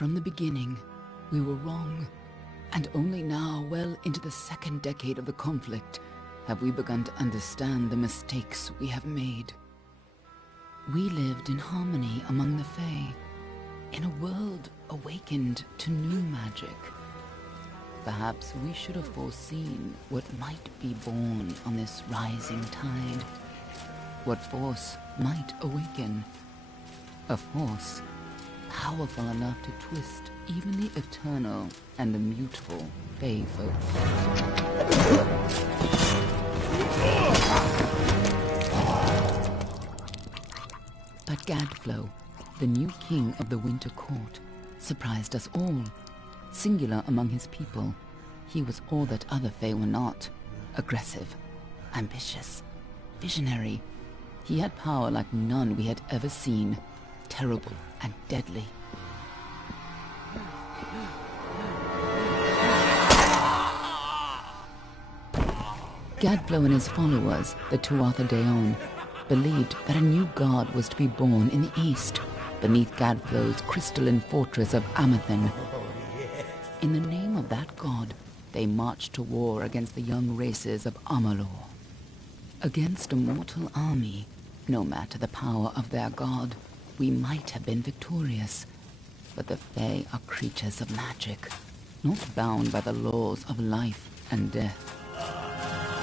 From the beginning, we were wrong, and only now, well into the second decade of the conflict, have we begun to understand the mistakes we have made. We lived in harmony among the Fae, in a world awakened to new magic. Perhaps we should have foreseen what might be born on this rising tide. What force might awaken. A force powerful enough to twist even the eternal and the mutable Fae folk. But Gadflow, the new king of the Winter Court, surprised us all. Singular among his people, he was all that other Fae were not. Aggressive, ambitious, visionary. He had power like none we had ever seen, terrible and deadly. Gadflow and his followers, the Tuatha Deon, believed that a new god was to be born in the east, beneath Gadflow's crystalline fortress of Amathen. In the name of that god, they marched to war against the young races of Amalur. Against a mortal army, no matter the power of their god, we might have been victorious. But the Fae are creatures of magic, not bound by the laws of life and death.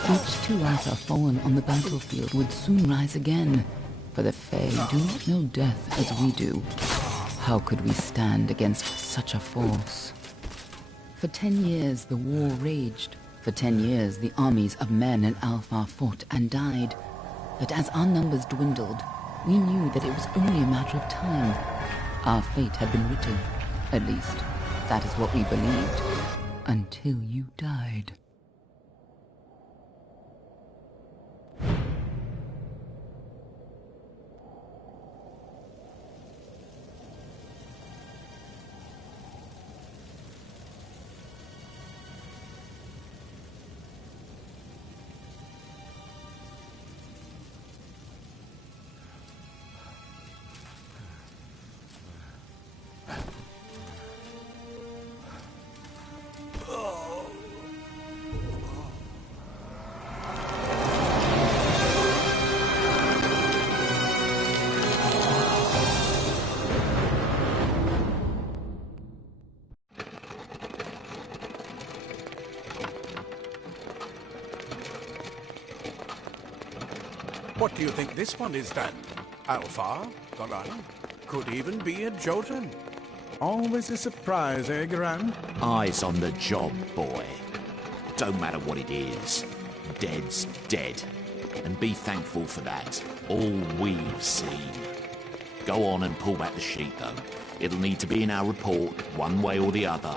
Each Tuatha fallen on the battlefield would soon rise again, for the Fae do not know death as we do. How could we stand against such a force? For 10 years the war raged. For 10 years the armies of Men and Alpha fought and died. But as our numbers dwindled, we knew that it was only a matter of time. Our fate had been written. At least, that is what we believed. Until you died. What do you think this one is then? Alpha? Garan? Could even be a Jotun. Always a surprise, eh, Garan? Eyes on the job, boy. Don't matter what it is. Dead's dead. And be thankful for that. All we've seen. Go on and pull back the sheet, though. It'll need to be in our report, one way or the other.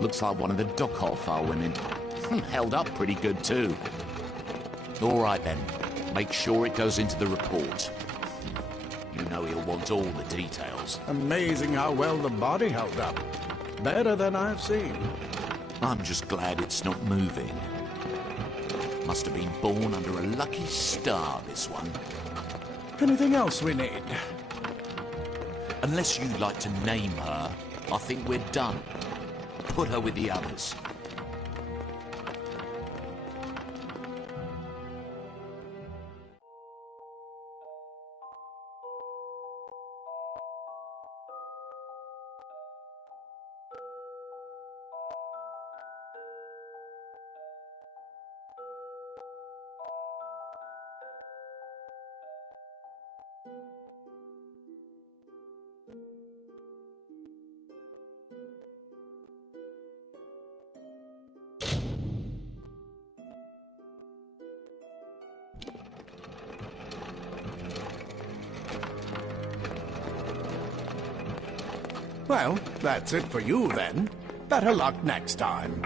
Looks like one of the Dockhalfar women. Held up pretty good too. All right then, make sure it goes into the report. You know he'll want all the details. Amazing how well the body held up. Better than I've seen. I'm just glad it's not moving. Must have been born under a lucky star, this one. Anything else we need? Unless you'd like to name her, I think we're done. Put her with the others. Well, that's it for you then. Better luck next time.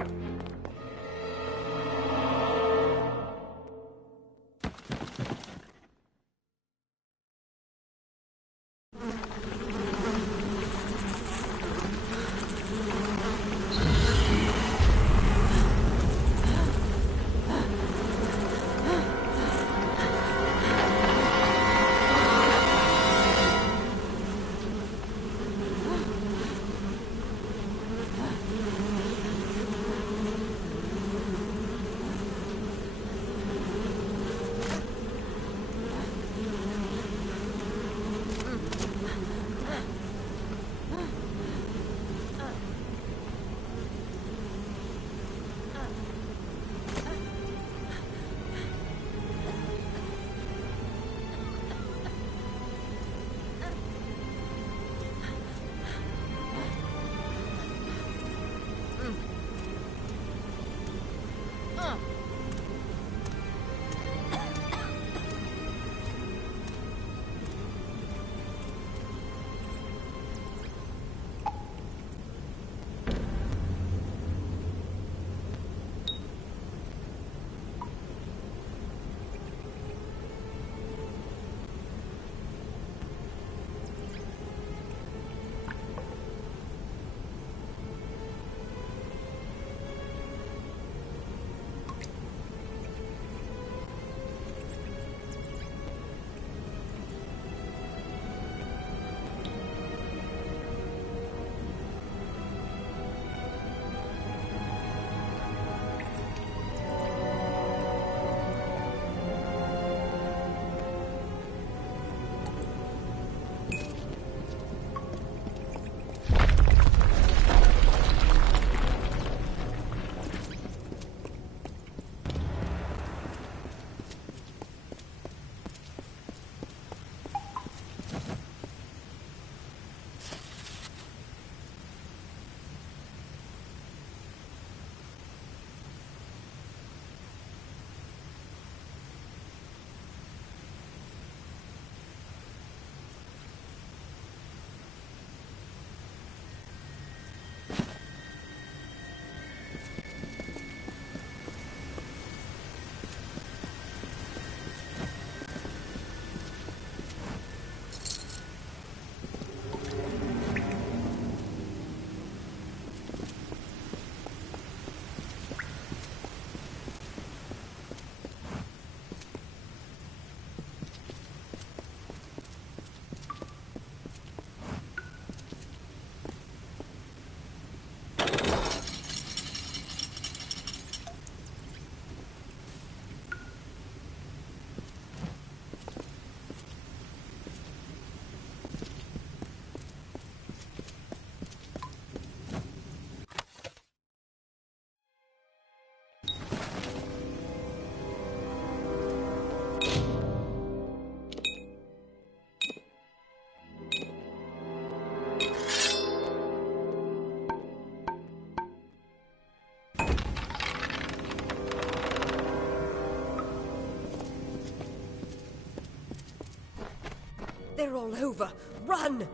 They're all over. Run!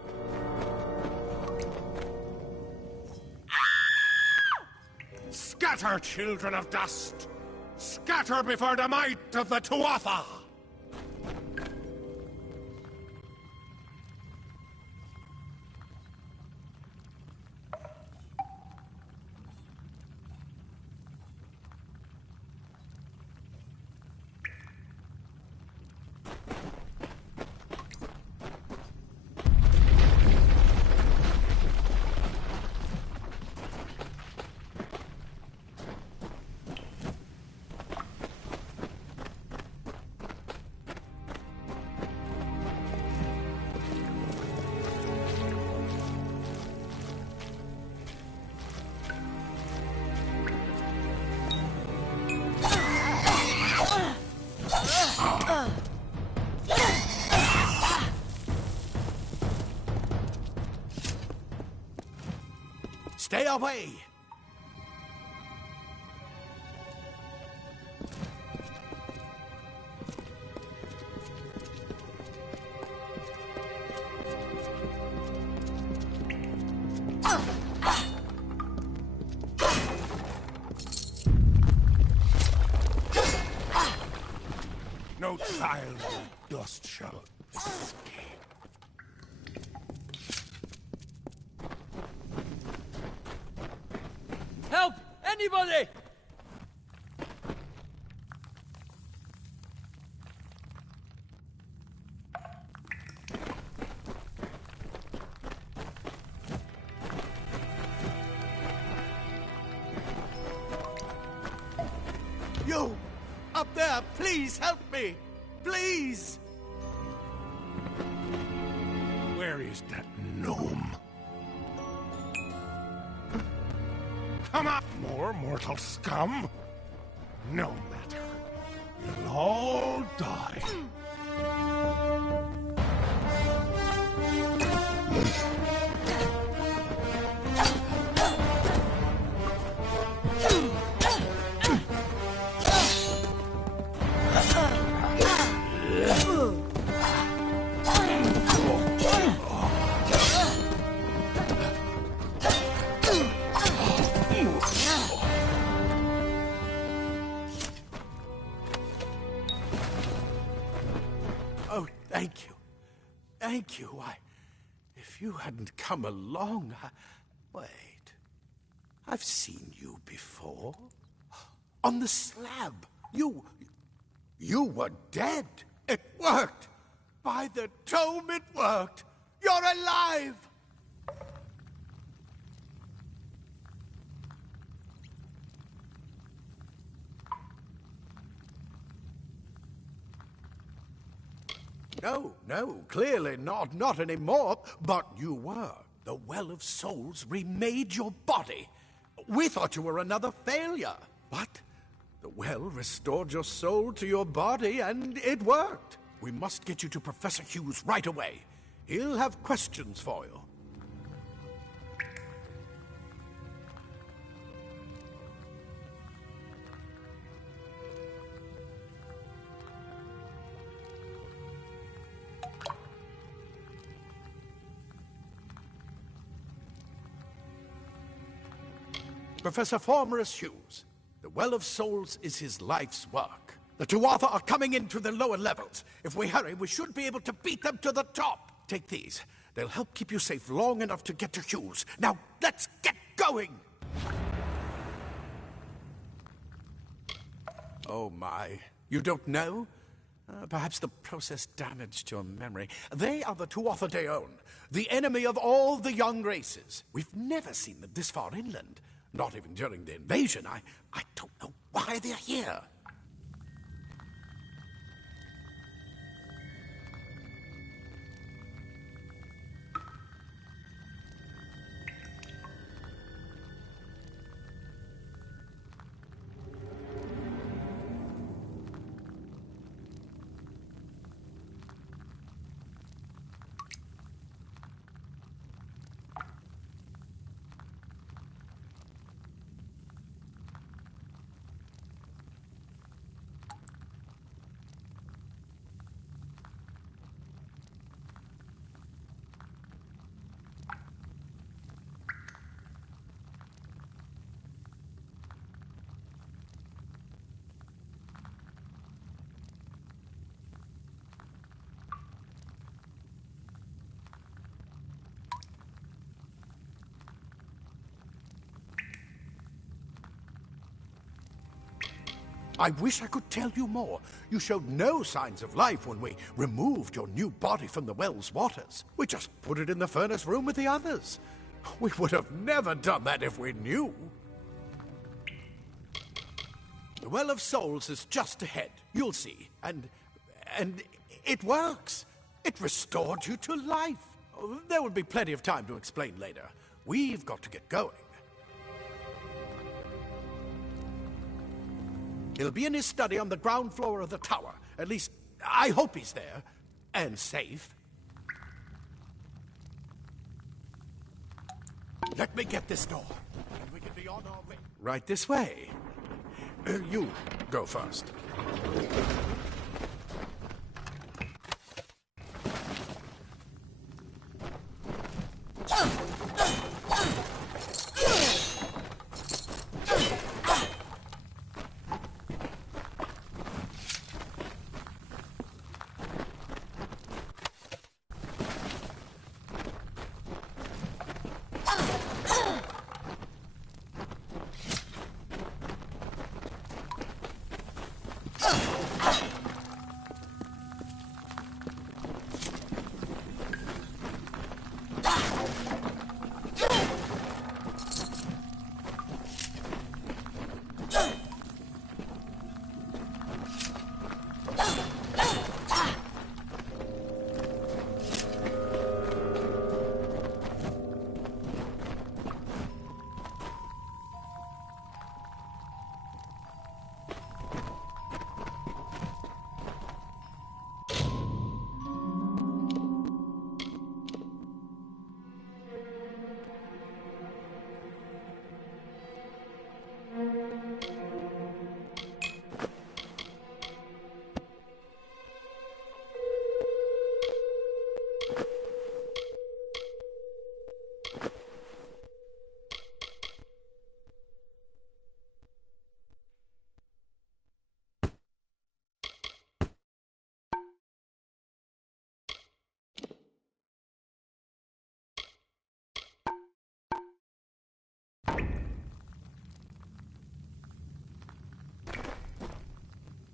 Scatter, children of dust! Scatter before the might of the Tuatha! Stay away! No child of dust shall escape. Help! Anybody! You! Up there, please help me! Please! Where is that gnome? Come on, more mortal scum! No matter. You'll all die. Oh, thank you. Thank you. If you hadn't come along, Wait. I've seen you before. On the slab. You were dead. It worked. By the tome, it worked. You're alive. No, clearly not anymore. But you were. The Well of Souls remade your body. We thought you were another failure. But the well restored your soul to your body, and it worked. We must get you to Professor Hughes right away. He'll have questions for you. Professor Formorus Hughes, the Well of Souls is his life's work. The Tuatha are coming into the lower levels. If we hurry, we should be able to beat them to the top. Take these. They'll help keep you safe long enough to get to Hughes. Now, let's get going! Oh my. You don't know? Perhaps the process damaged your memory. They are the Tuatha Deon, the enemy of all the young races. We've never seen them this far inland. Not even during the invasion. I don't know why they're here. I wish I could tell you more. You showed no signs of life when we removed your new body from the well's waters. We just put it in the furnace room with the others. We would have never done that if we knew. The Well of Souls is just ahead. You'll see. And it works. It restored you to life. There will be plenty of time to explain later. We've got to get going. He'll be in his study on the ground floor of the tower. At least, I hope he's there. And safe. Let me get this door, and we can be on our way. Right this way. You go first.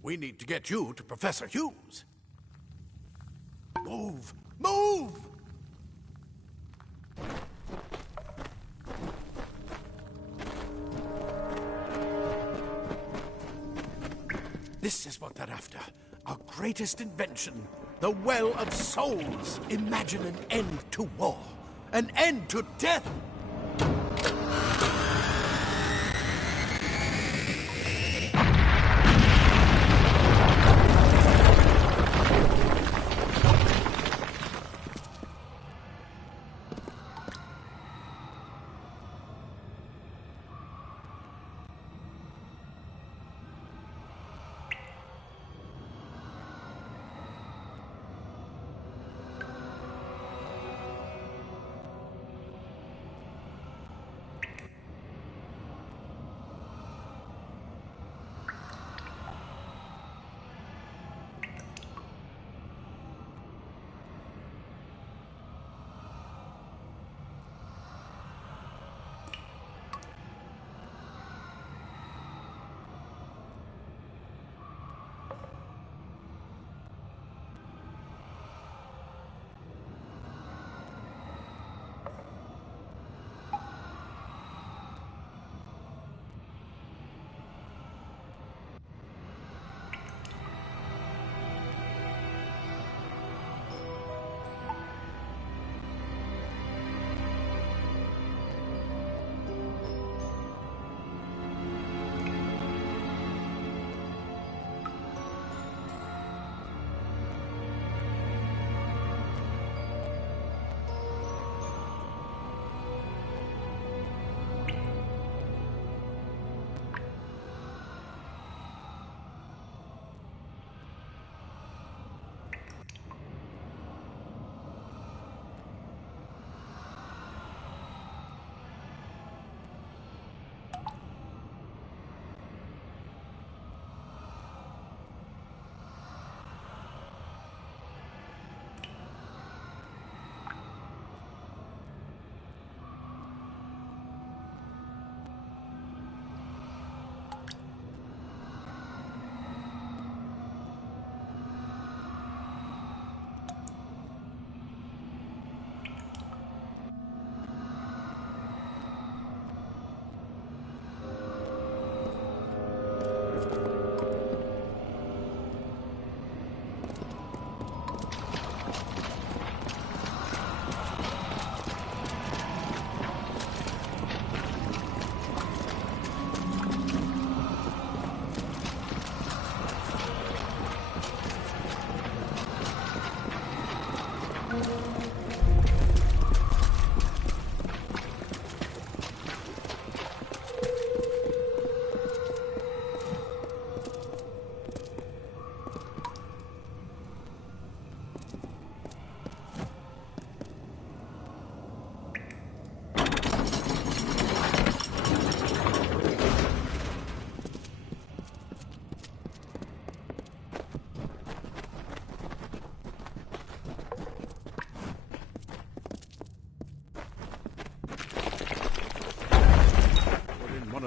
We need to get you to Professor Hughes. Move! Move! This is what they're after. Our greatest invention. The Well of Souls. Imagine an end to war. An end to death.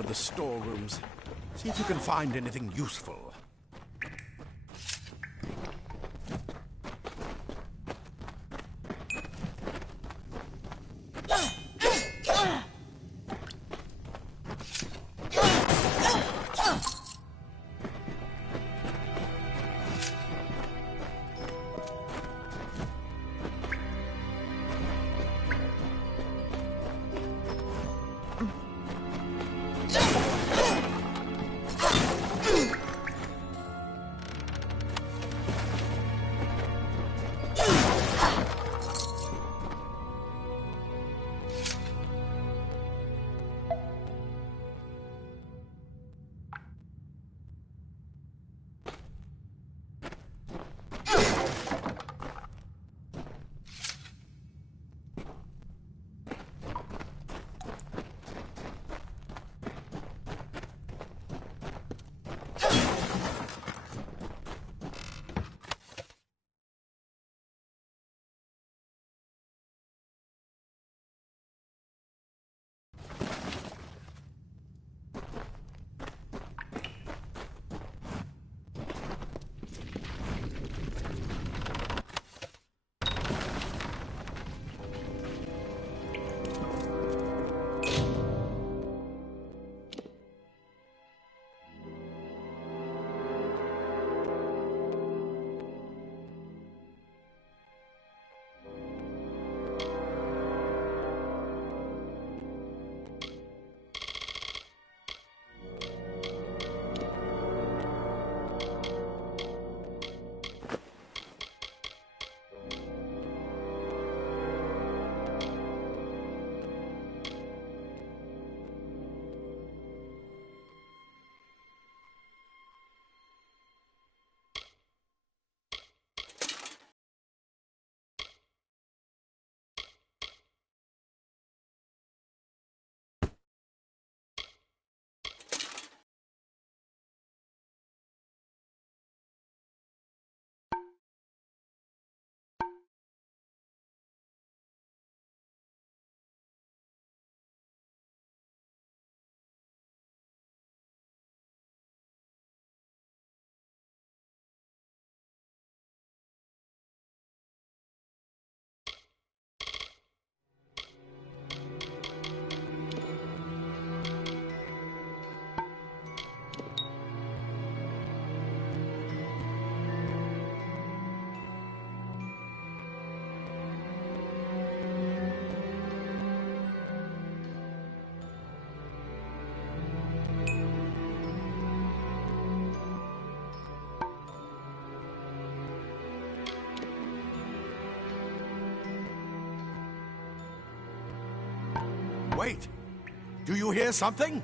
the storerooms. See if you can find anything useful. Wait! Do you hear something?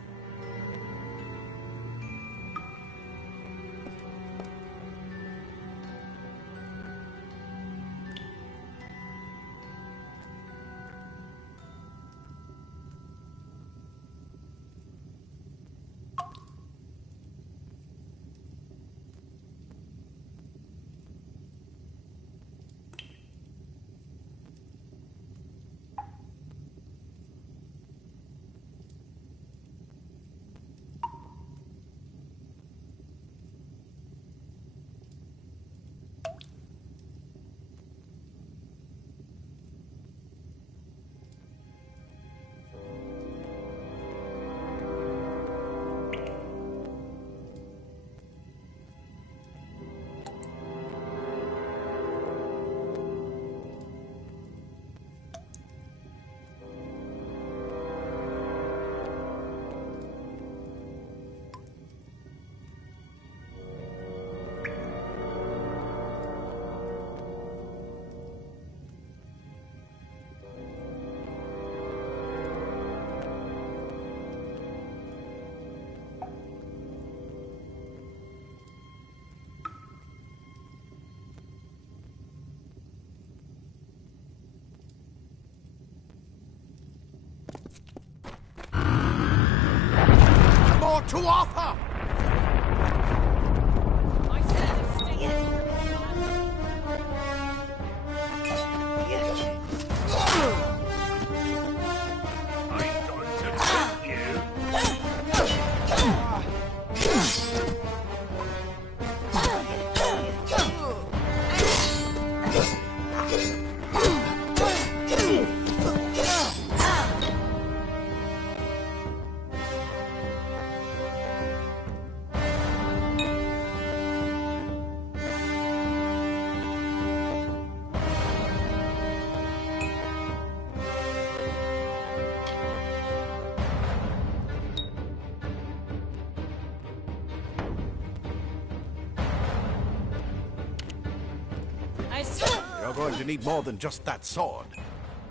To Arthur! I'm going to kill you! You're going to need more than just that sword.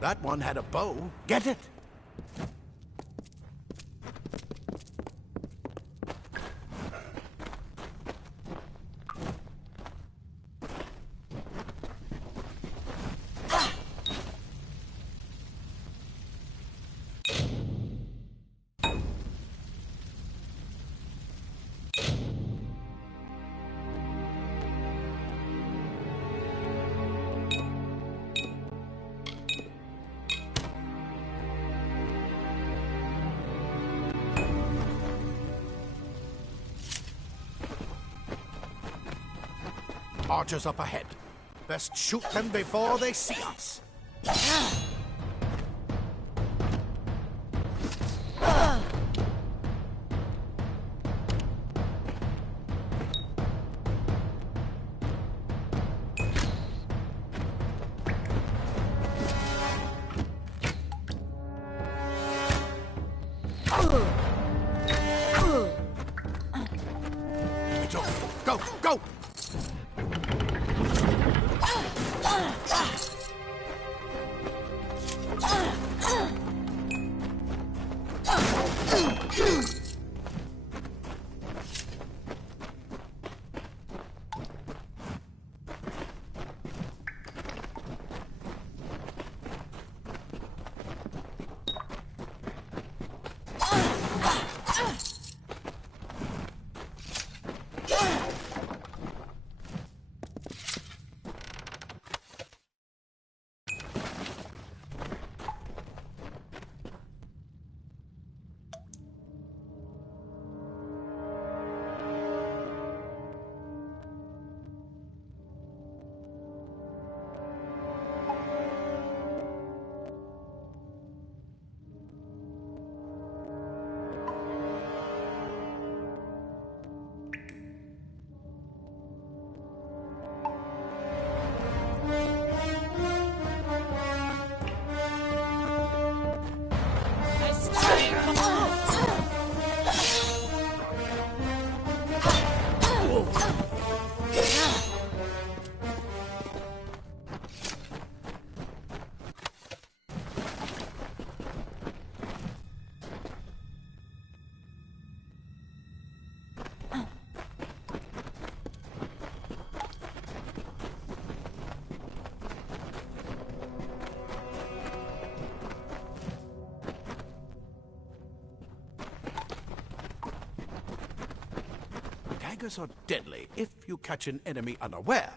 That one had a bow. Get it? Archers up ahead. Best shoot them before they see us. Go, go! Daggers are deadly if you catch an enemy unaware.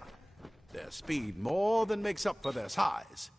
Their speed more than makes up for their size.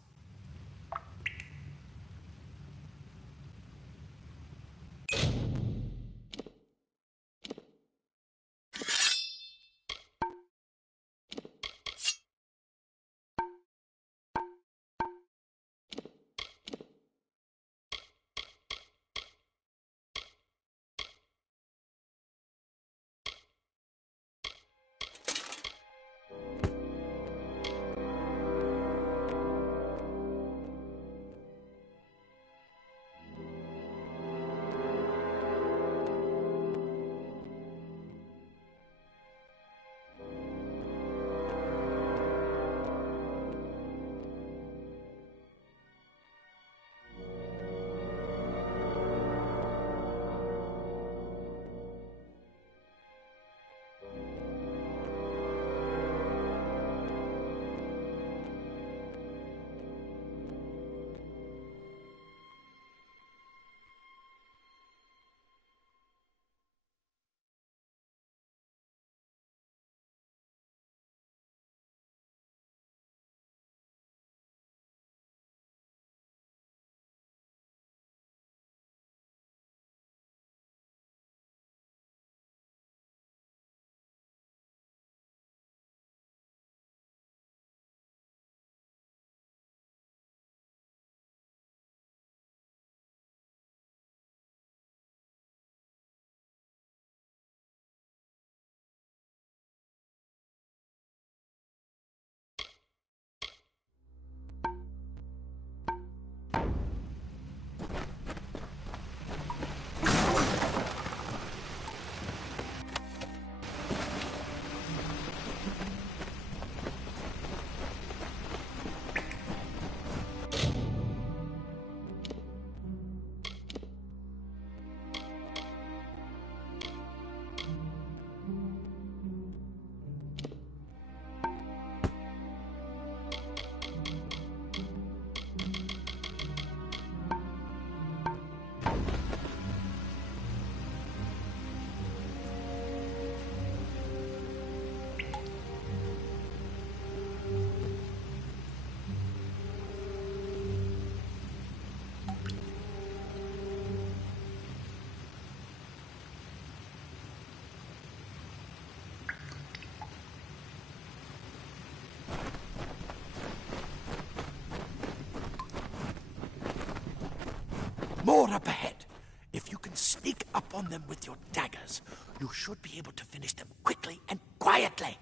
more up ahead. If you can sneak up on them with your daggers, you should be able to finish them quickly and quietly.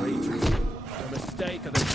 Creatures. A mistake of the...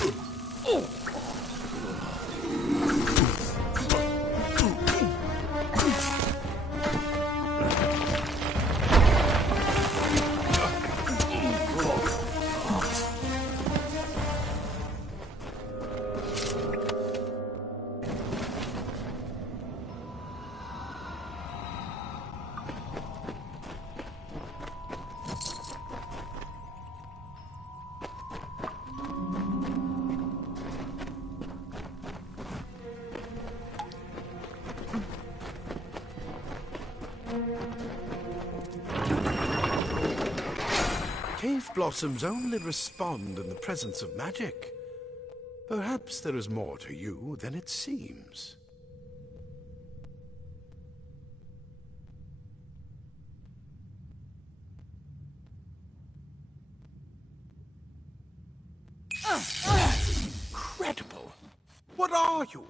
Cave blossoms only respond in the presence of magic. Perhaps there is more to you than it seems. Incredible! What are you?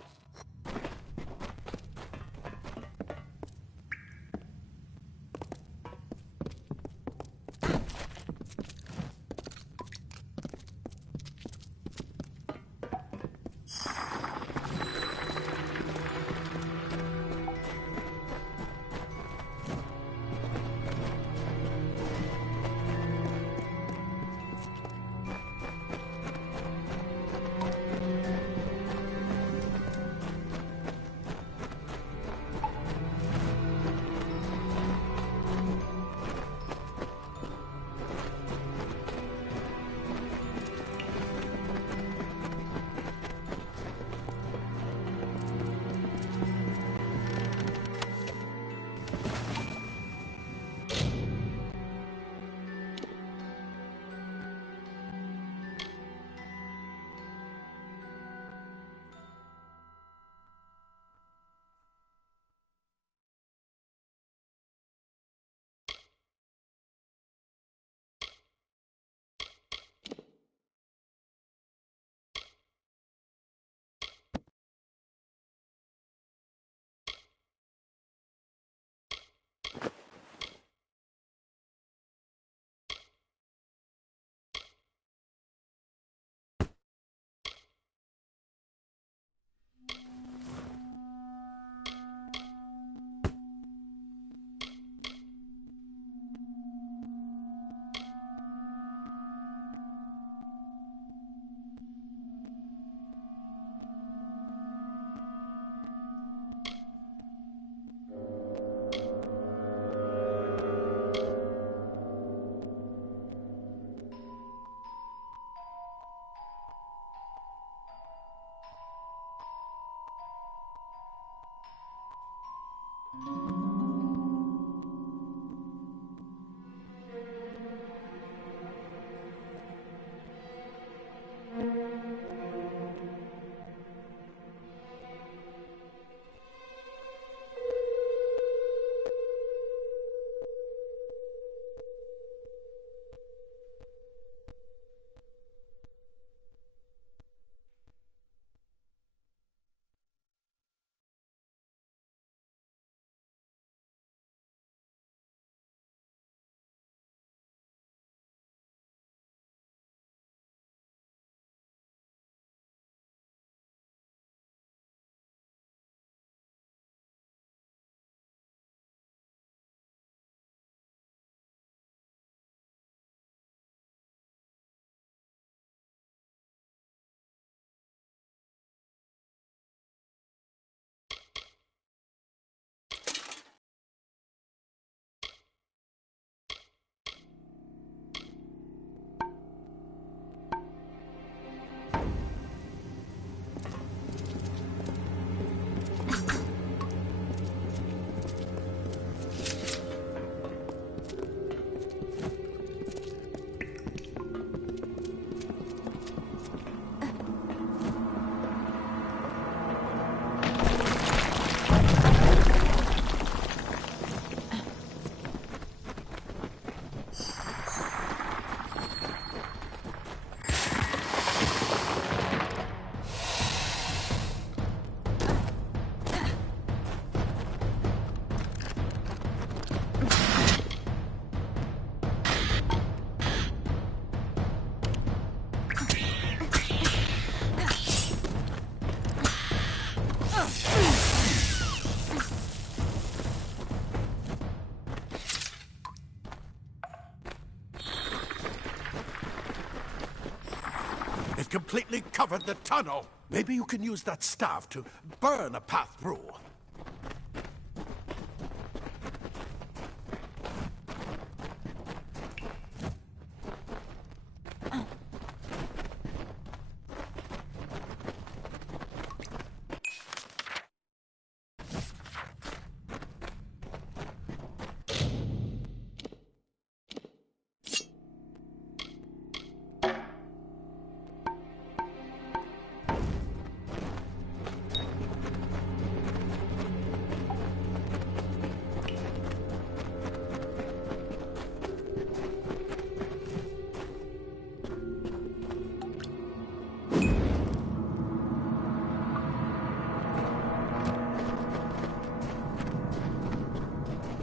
We've completely covered the tunnel. Maybe you can use that staff to burn a path through.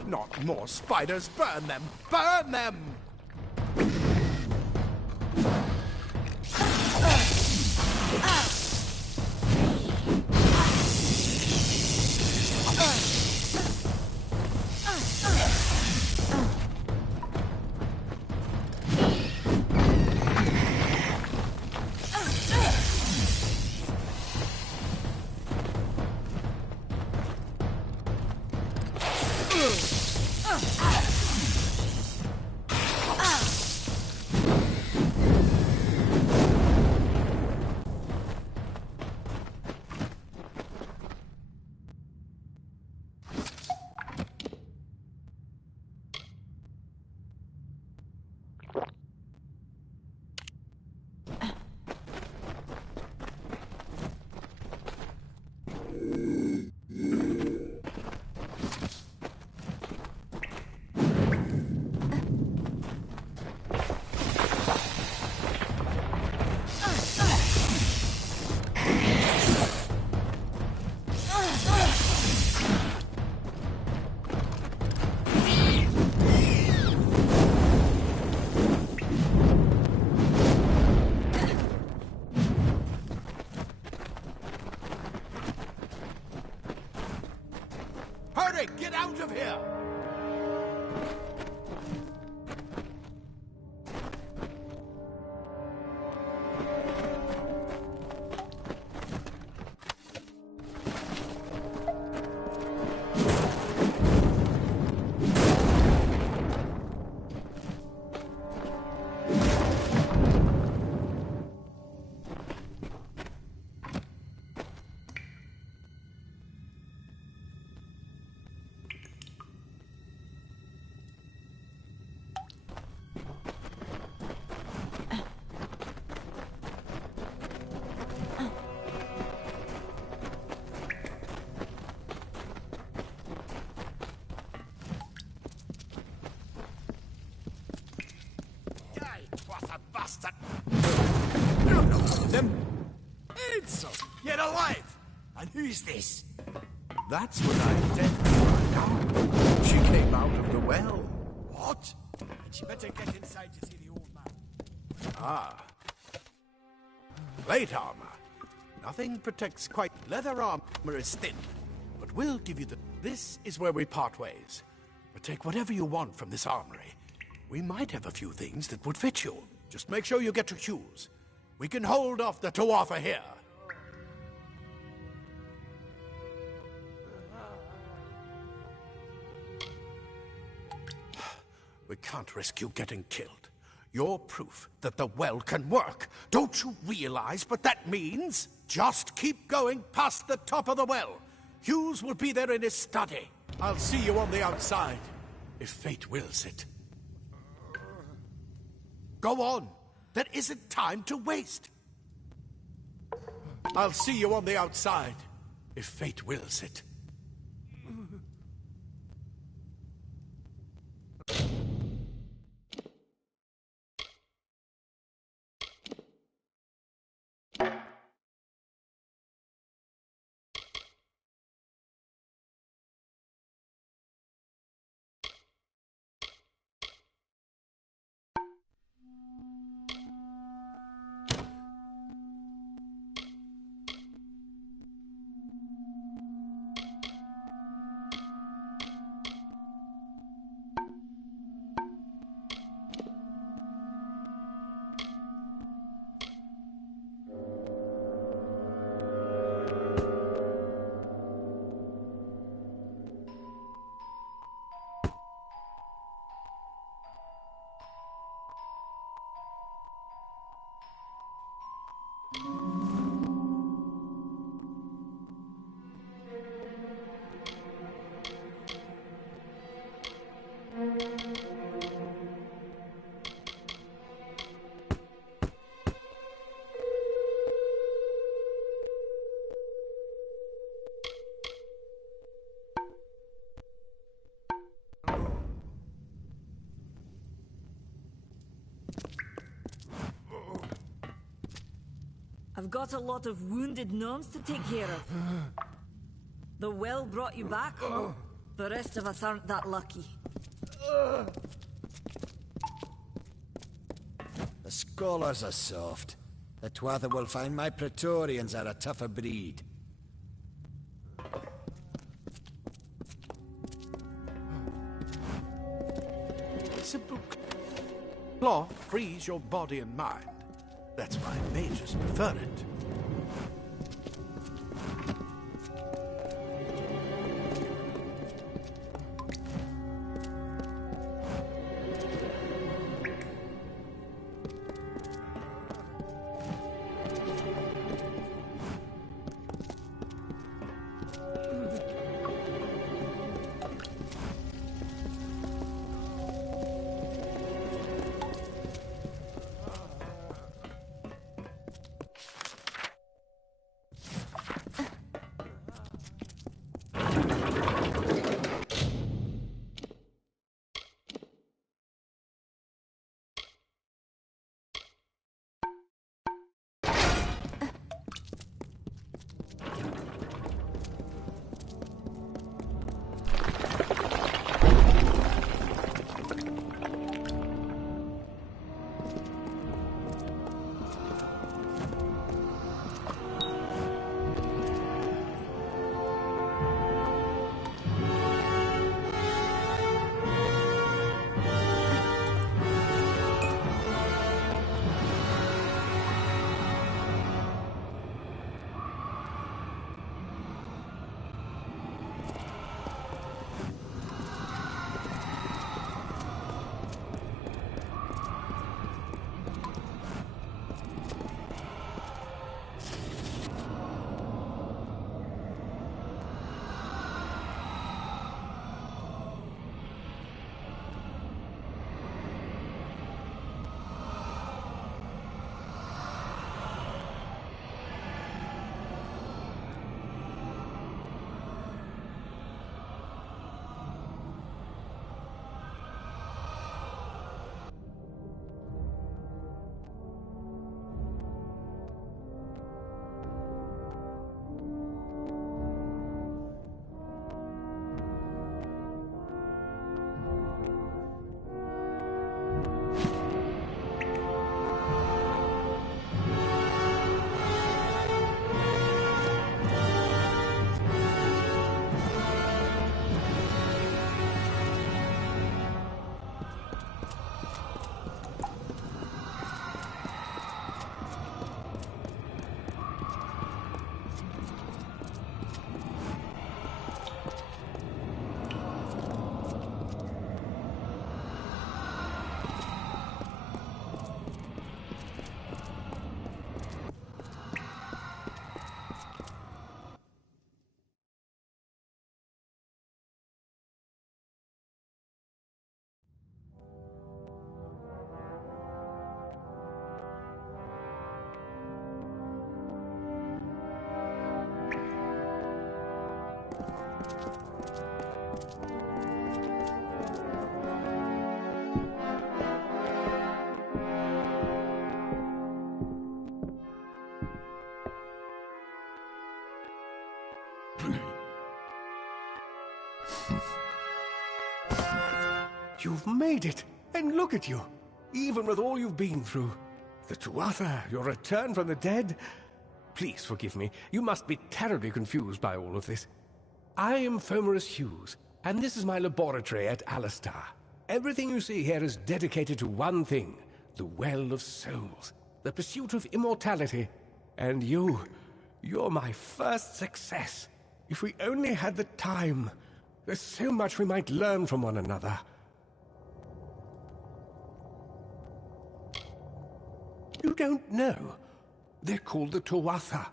Not more spiders! Burn them! Burn them! Hurry! Get out of here! Get alive! And who's this? That's what I intend to find out. She came out of the well. What? And she better get inside to see the old man. Ah. Plate armor. Nothing protects quite. Leather armor is thin, but we'll give you the... This is where we part ways. But take whatever you want from this armory. We might have a few things that would fit you. Just make sure you get to choose. We can hold off the Tuatha here. We can't risk you getting killed. You're proof that the well can work. Don't you realize what that means? Just keep going past the top of the well. Hughes will be there in his study. I'll see you on the outside, if fate wills it. Go on. There isn't time to waste. I'll see you on the outside, if fate wills it. I've got a lot of wounded gnomes to take care of. The well brought you back. The rest of us aren't that lucky. The scholars are soft. The Tuatha will find my Praetorians are a tougher breed. Simple cloth frees your body and mind. That's why mages prefer it. You've made it! And look at you! Even with all you've been through. The Tuatha, your return from the dead. Please forgive me. You must be terribly confused by all of this. I am Fomerus Hughes, and this is my laboratory at Alistar. Everything you see here is dedicated to one thing, the Well of Souls, the pursuit of immortality. And you're my first success. If we only had the time, there's so much we might learn from one another. You don't know. They're called the Tuatha.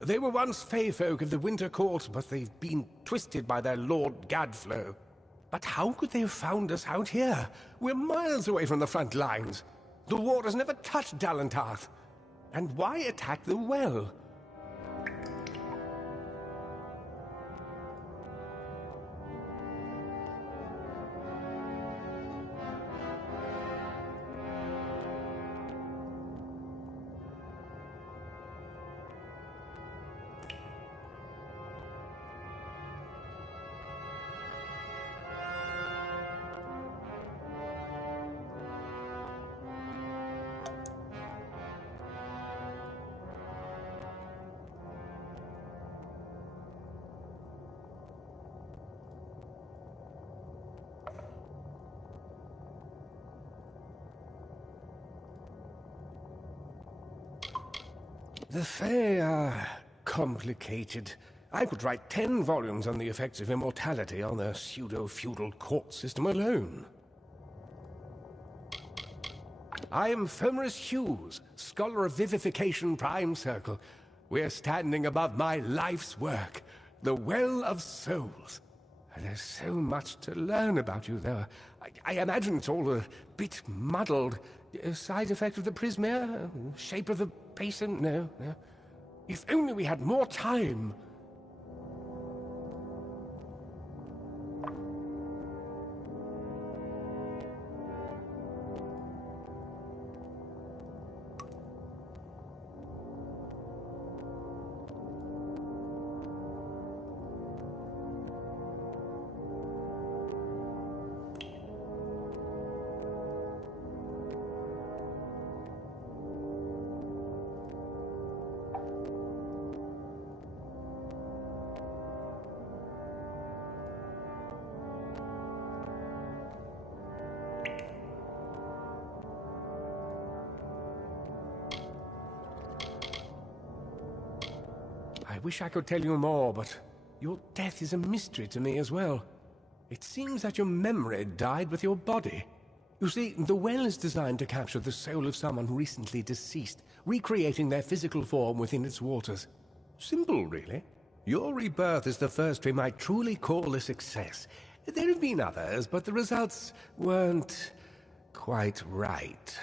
They were once Fey folk of the Winter Court, but they've been twisted by their Lord Gadflow. But how could they have found us out here? We're miles away from the front lines. The war has never touched Dalentarth. And why attack the well? The Fae are complicated. I could write 10 volumes on the effects of immortality on their pseudo-feudal court system alone. I am Fomorus Hughes, Scholar of Vivification Prime Circle. We're standing above my life's work, the Well of Souls. And there's so much to learn about you, though. I imagine it's all a bit muddled. A side effect of the prismere? Shape of the basin? No. If only we had more time. I wish I could tell you more, but your death is a mystery to me as well. It seems that your memory died with your body. You see, the well is designed to capture the soul of someone recently deceased, recreating their physical form within its waters. Simple, really. Your rebirth is the first we might truly call a success. There have been others, but the results weren't quite right.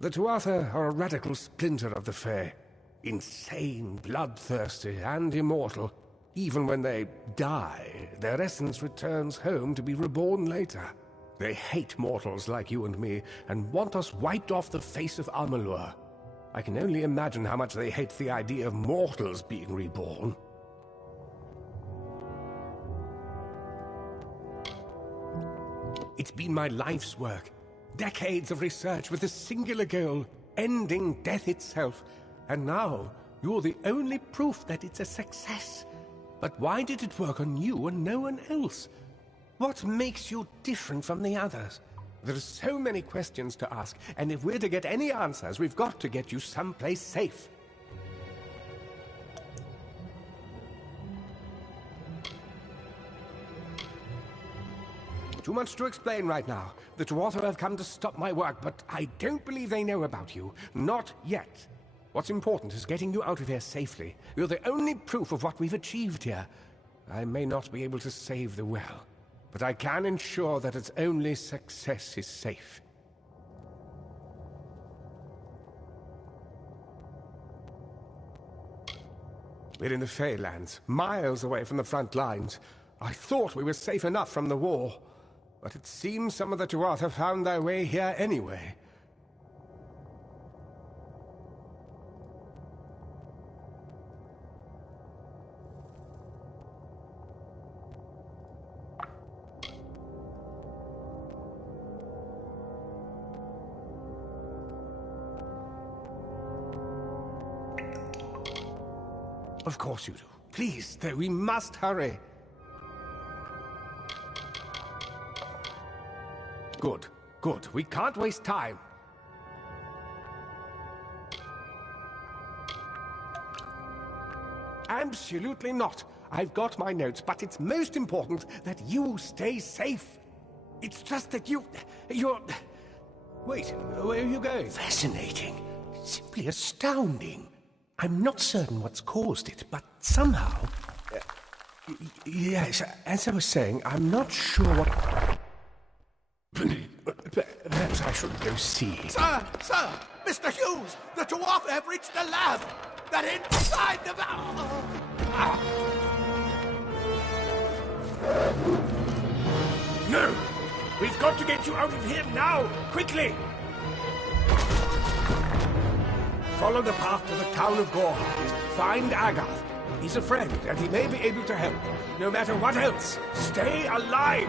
The Tuatha are a radical splinter of the Fae. Insane, bloodthirsty, and immortal. Even when they die, their essence returns home to be reborn later. They hate mortals like you and me, and want us wiped off the face of Amalur. I can only imagine how much they hate the idea of mortals being reborn. It's been my life's work. Decades of research with a singular goal, ending death itself. And now, you're the only proof that it's a success. But why did it work on you and no one else? What makes you different from the others? There are so many questions to ask, and if we're to get any answers, we've got to get you someplace safe. Too much to explain right now. The Tuatha have come to stop my work, but I don't believe they know about you. Not yet. What's important is getting you out of here safely. You're the only proof of what we've achieved here. I may not be able to save the well, but I can ensure that its only success is safe. We're in the Feylands, miles away from the front lines. I thought we were safe enough from the war. But it seems some of the Tuatha have found their way here anyway. Of course you do. Please, though, we must hurry. Good, good. We can't waste time. Absolutely not. I've got my notes, but it's most important that you stay safe. It's just that you're... Wait, where are you going? Fascinating. Simply astounding. I'm not certain what's caused it, but somehow... yes, as I was saying, I'm not sure what... Perhaps I should go see. Sir! Mr. Hughes! The dwarf have reached the lab! They're inside the... No! We've got to get you out of here now! Quickly! Follow the path to the town of Gorhart. Find Agath. He's a friend, and he may be able to help. No matter what else, stay alive!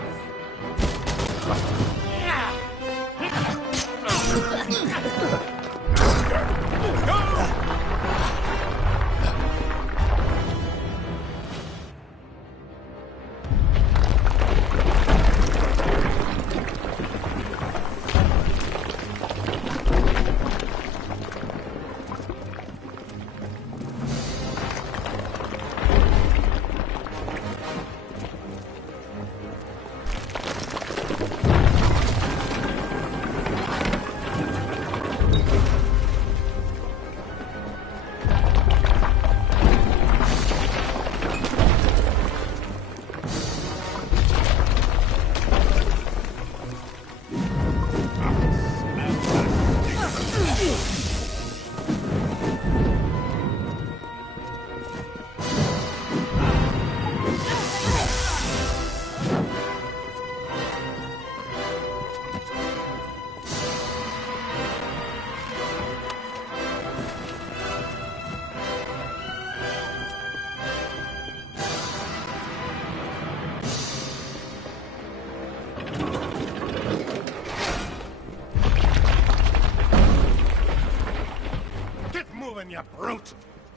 You brute!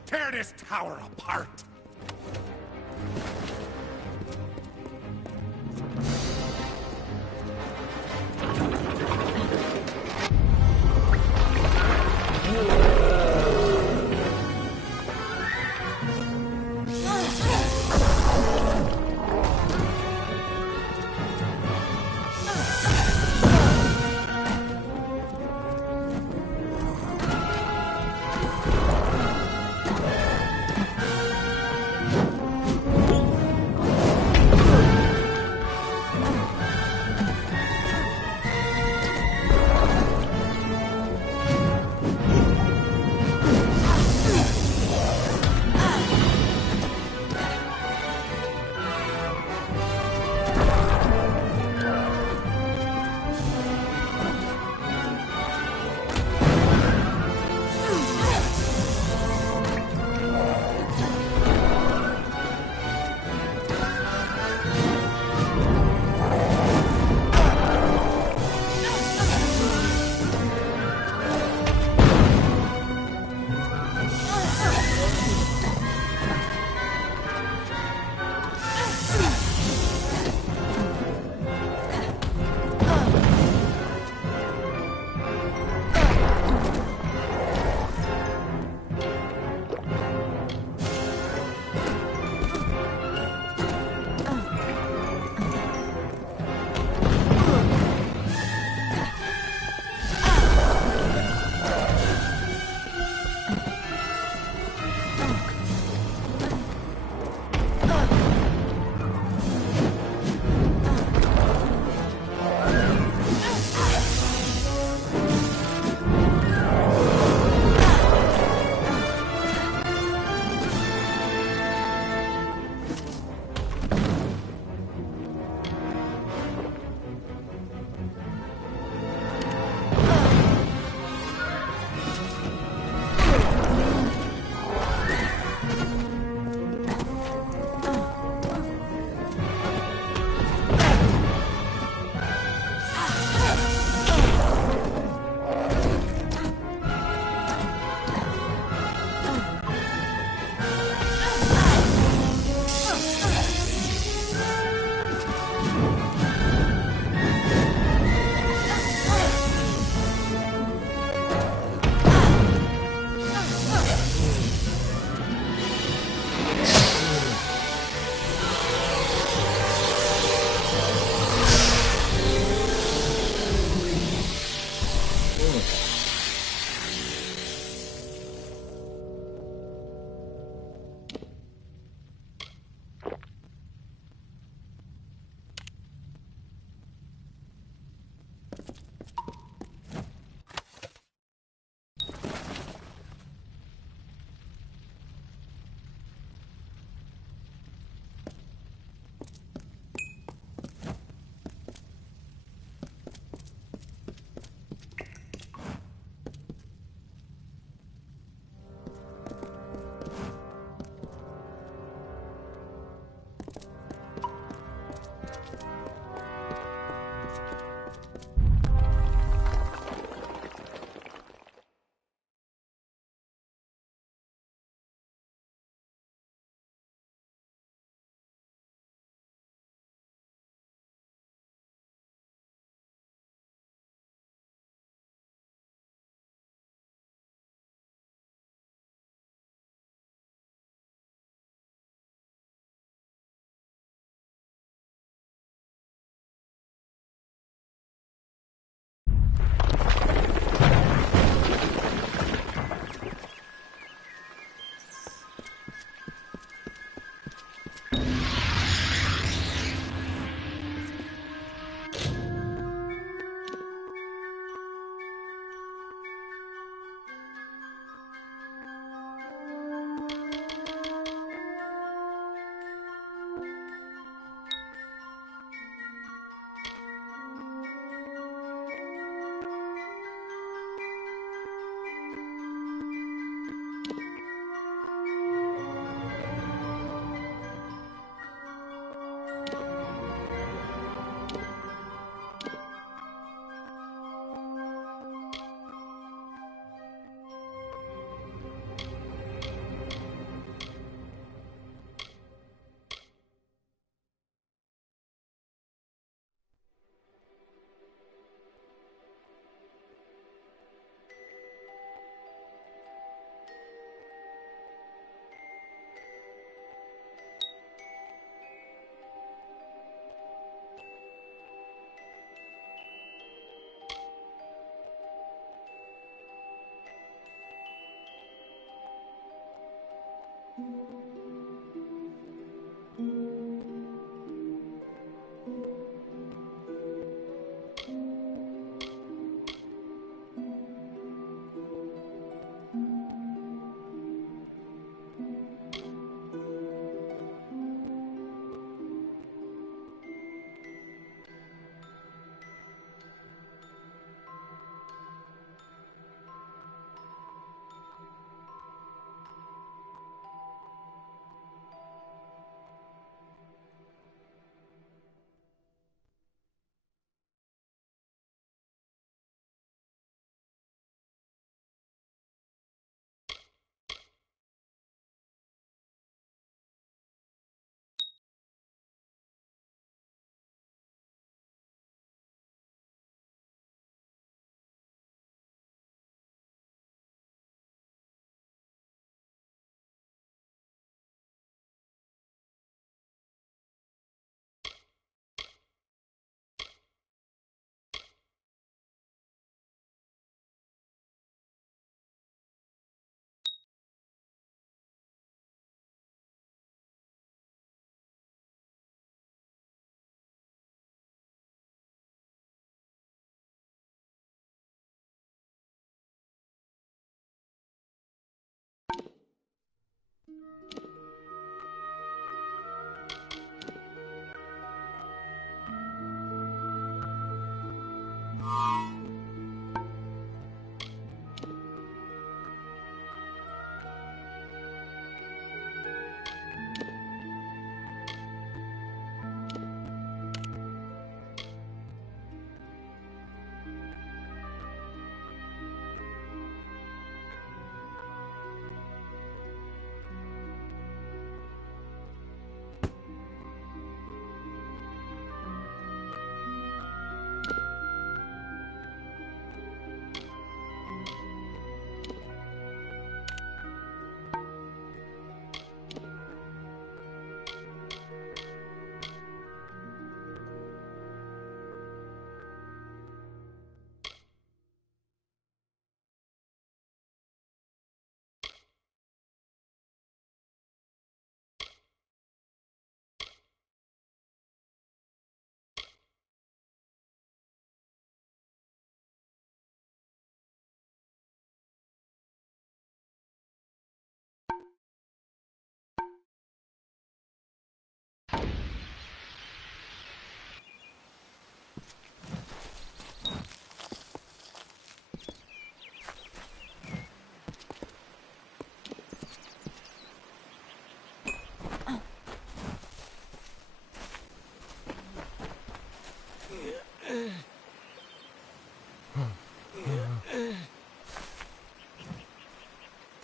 Tear this tower apart!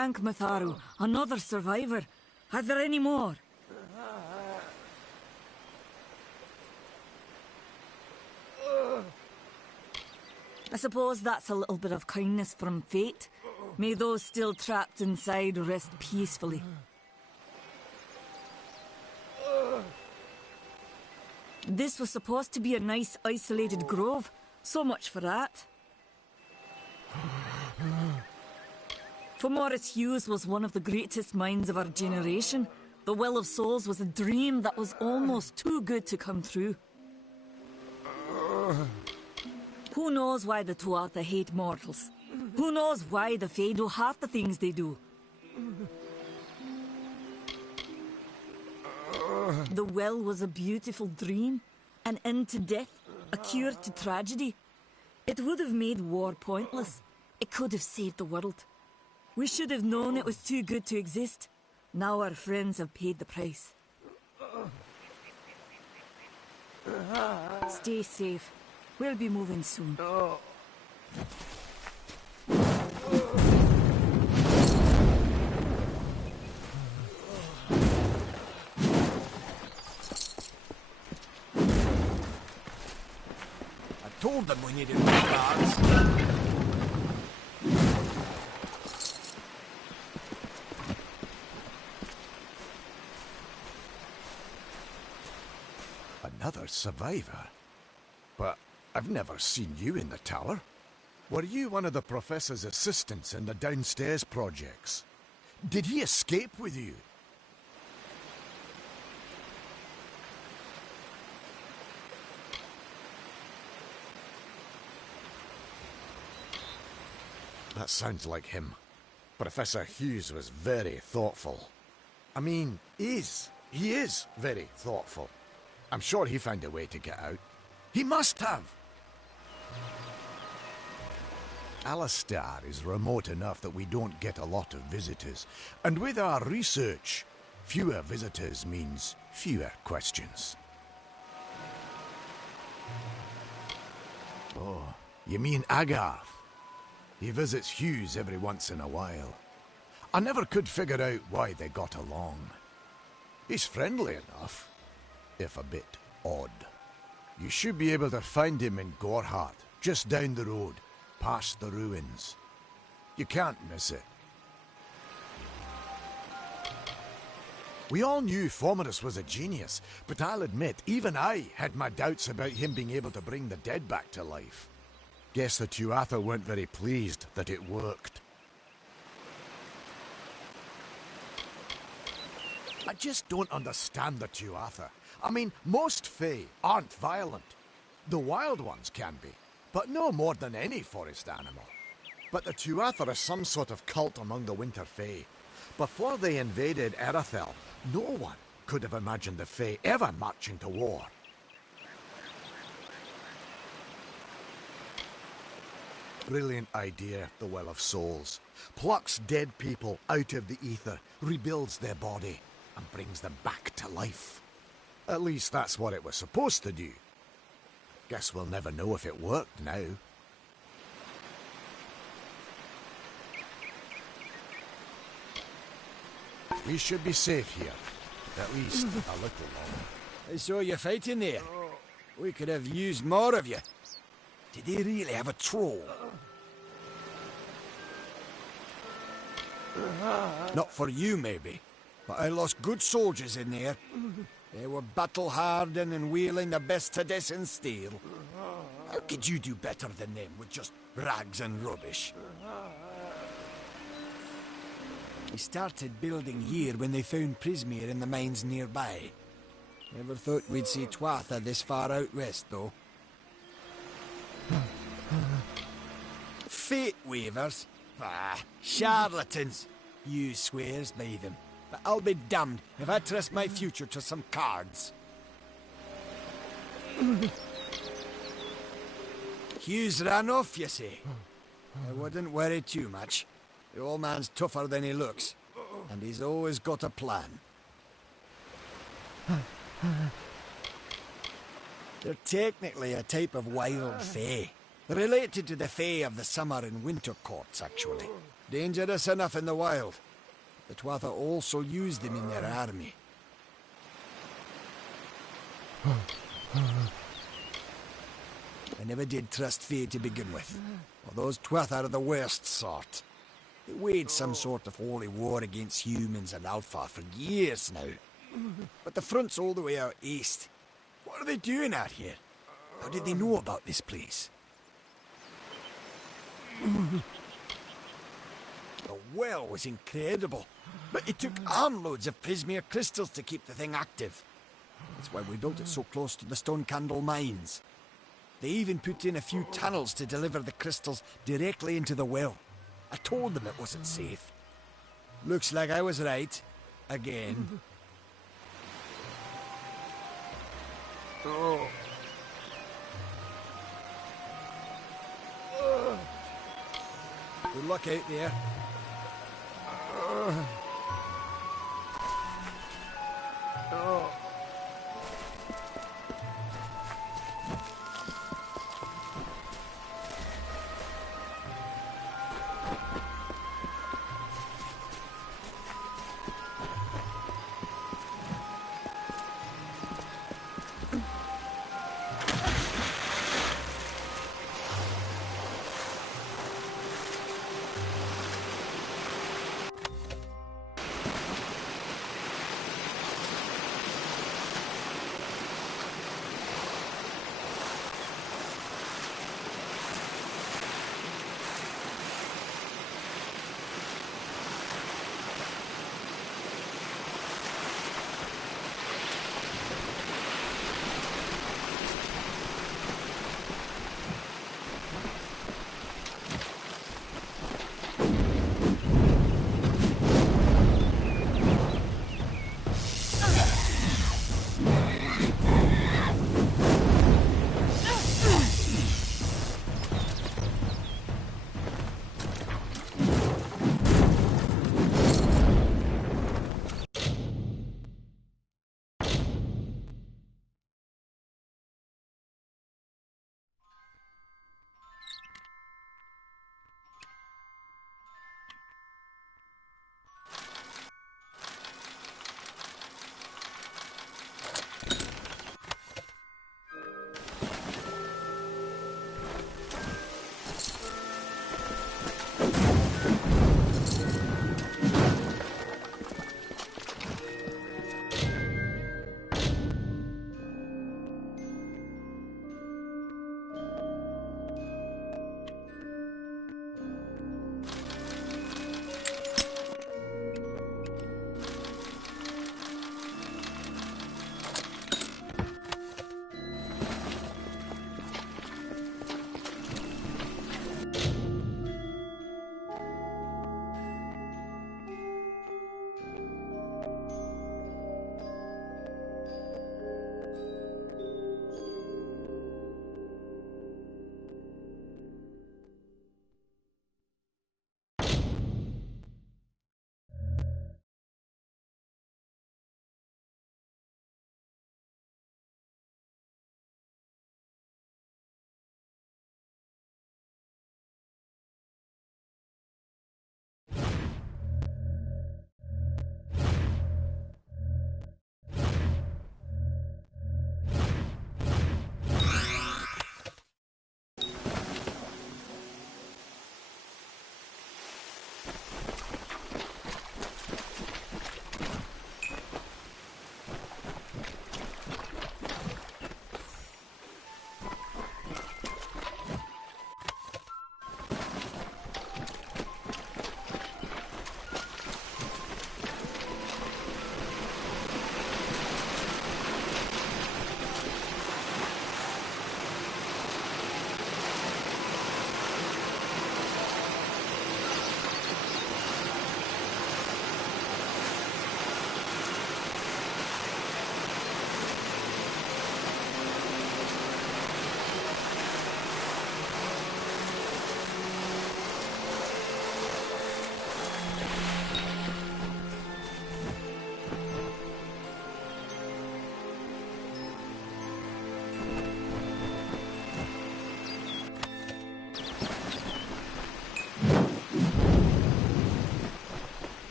thank Matharu, another survivor. Are there any more? I suppose that's a little bit of kindness from fate. May those still trapped inside rest peacefully. This was supposed to be a nice isolated grove. So much for that. Morris Hughes was one of the greatest minds of our generation. The Well of Souls was a dream that was almost too good to come true. Who knows why the Tuatha hate mortals? Who knows why the Fae do half the things they do? The well was a beautiful dream, an end to death, a cure to tragedy. It would have made war pointless. It could have saved the world. We should have known it was too good to exist. Now our friends have paid the price. Stay safe. We'll be moving soon. I told them we needed more guards. Another survivor? But I've never seen you in the tower. Were you one of the Professor's assistants in the downstairs projects? Did he escape with you? That sounds like him. Professor Hughes was very thoughtful. I mean, he is very thoughtful. I'm sure he found a way to get out. He must have! Alistar is remote enough that we don't get a lot of visitors. And with our research, fewer visitors means fewer questions. Oh, you mean Agarth? He visits Hughes every once in a while. I never could figure out why they got along. He's friendly enough, if a bit odd. You should be able to find him in Gorhart, just down the road, past the ruins. You can't miss it. We all knew Fomerus was a genius, but I'll admit, even I had my doubts about him being able to bring the dead back to life. Guess the Tuatha weren't very pleased that it worked. I just don't understand the Tuatha. I mean, most Fae aren't violent. The wild ones can be, but no more than any forest animal. But the Tuatha are some sort of cult among the Winter Fae. Before they invaded Erythel, no one could have imagined the Fae ever marching to war. Brilliant idea, the Well of Souls. Plucks dead people out of the ether, rebuilds their body, and brings them back to life. At least that's what it was supposed to do. Guess we'll never know if it worked now. We should be safe here. At least a little longer. I saw you fighting there. We could have used more of you. Did they really have a troll? Not for you, maybe. But I lost good soldiers in there. They were battle-hardened and wielding the best Tedescan steel. How could you do better than them with just rags and rubbish? We started building here when they found Prismere in the mines nearby. Never thought we'd see Tuatha this far out west, though. Fate weavers? Ah, charlatans. You swears by them. But I'll be damned if I trust my future to some cards. Hughes ran off, you say? I wouldn't worry too much. The old man's tougher than he looks, and he's always got a plan. They're technically a type of wild fae. Related to the fae of the summer and winter courts, actually. Dangerous enough in the wild. The Tuatha also used them in their army. I never did trust Fae to begin with. Well, those Tuatha are the worst sort. They waged some sort of holy war against humans and Alpha for years now. But the front's all the way out east. What are they doing out here? How did they know about this place? The well was incredible, but it took armloads of Prismere crystals to keep the thing active. That's why we built it so close to the Stone Candle mines. They even put in a few tunnels to deliver the crystals directly into the well. I told them it wasn't safe. Looks like I was right. Again. Oh. Good luck out there. Oh.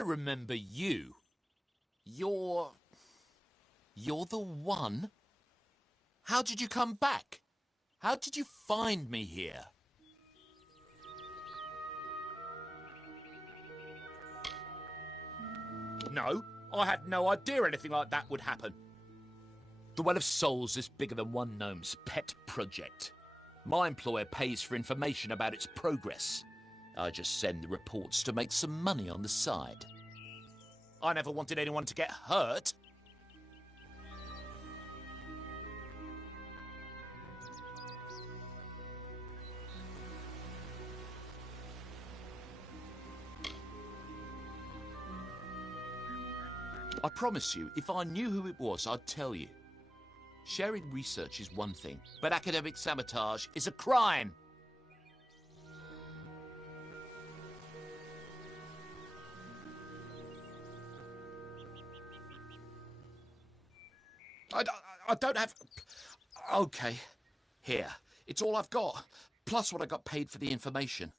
remember you. You're the one? How did you come back? How did you find me here? No, I had no idea anything like that would happen. The Well of Souls is bigger than one gnome's pet project. My employer pays for information about its progress. I just send the reports to make some money on the side. I never wanted anyone to get hurt. I promise you, if I knew who it was, I'd tell you. Sharing research is one thing, but academic sabotage is a crime. I don't have... Okay, here. It's all I've got, plus what I got paid for the information.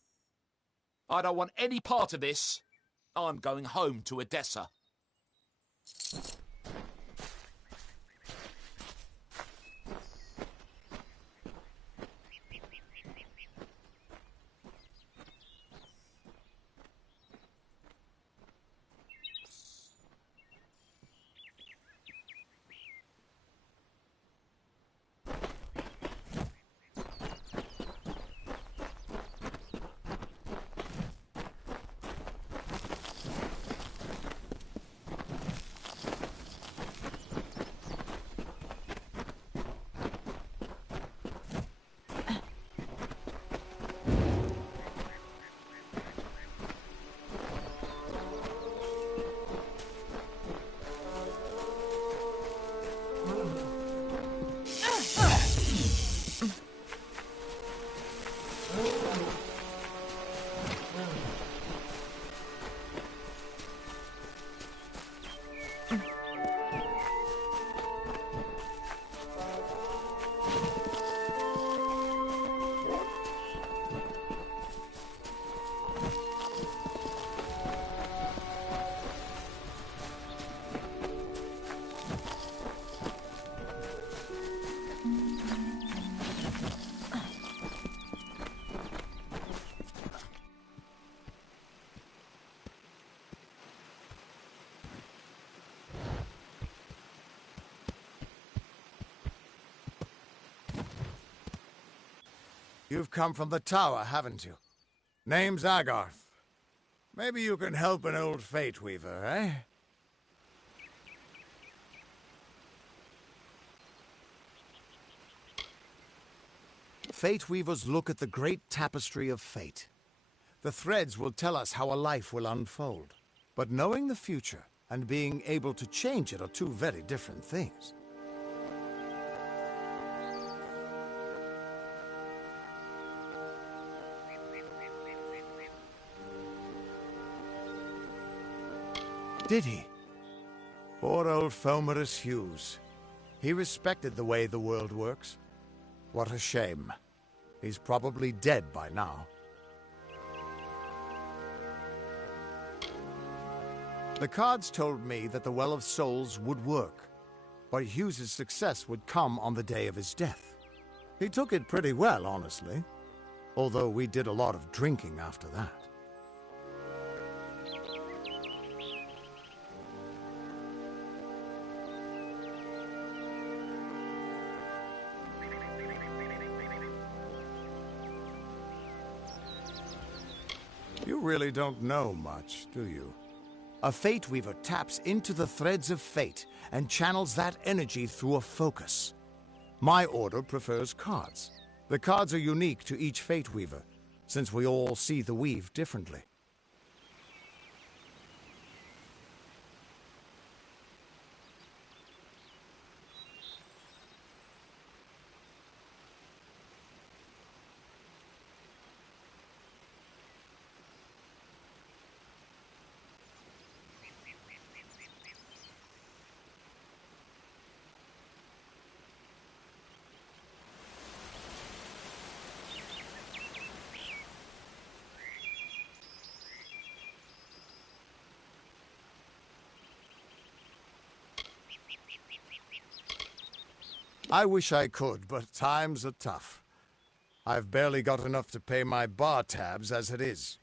I don't want any part of this. I'm going home to Odessa. You've come from the tower, haven't you? Name's Agarth. Maybe you can help an old Fate Weaver, eh? Fate Weavers look at the great tapestry of fate. The threads will tell us how a life will unfold. But knowing the future and being able to change it are two very different things. Did he? Poor old Fomerus Hughes. He respected the way the world works. What a shame. He's probably dead by now. The cards told me that the Well of Souls would work, but Hughes's success would come on the day of his death. He took it pretty well, honestly, although we did a lot of drinking after that. You really don't know much, do you? A Fate Weaver taps into the threads of fate and channels that energy through a focus. My order prefers cards. The cards are unique to each Fate Weaver, since we all see the weave differently. I wish I could, but times are tough. I've barely got enough to pay my bar tabs as it is.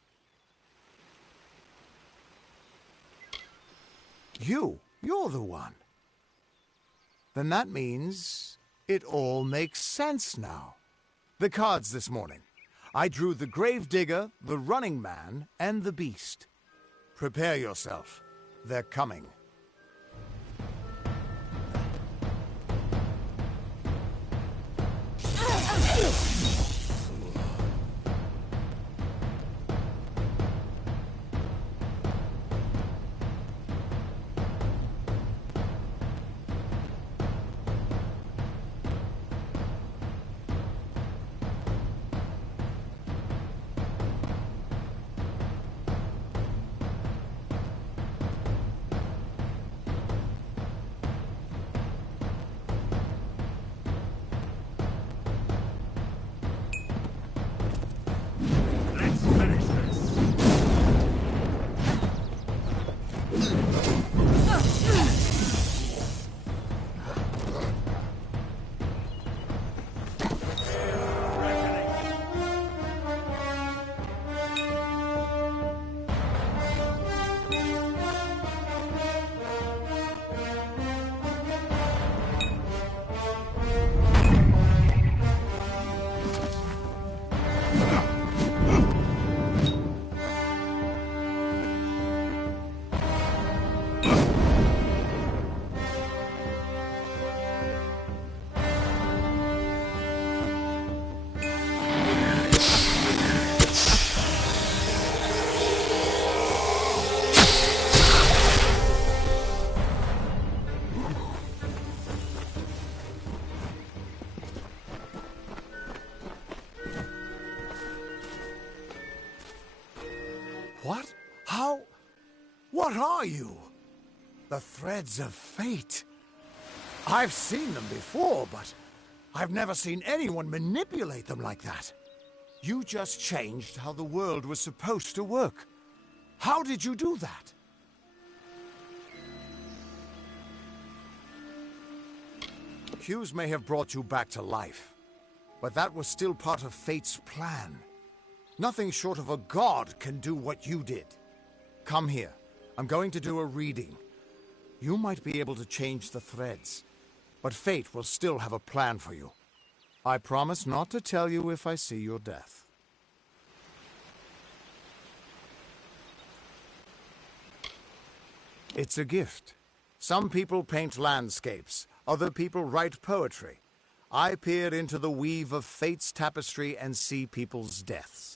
You're the one. Then that means it all makes sense now. The cards this morning. I drew the Gravedigger, the Running Man, and the Beast. Prepare yourself. They're coming. What? How? What are you? The threads of fate. I've seen them before, but I've never seen anyone manipulate them like that. You just changed how the world was supposed to work. How did you do that? Hughes may have brought you back to life, but that was still part of fate's plan. Nothing short of a god can do what you did. Come here. I'm going to do a reading. You might be able to change the threads, but fate will still have a plan for you. I promise not to tell you if I see your death. It's a gift. Some people paint landscapes, other people write poetry. I peer into the weave of fate's tapestry and see people's deaths.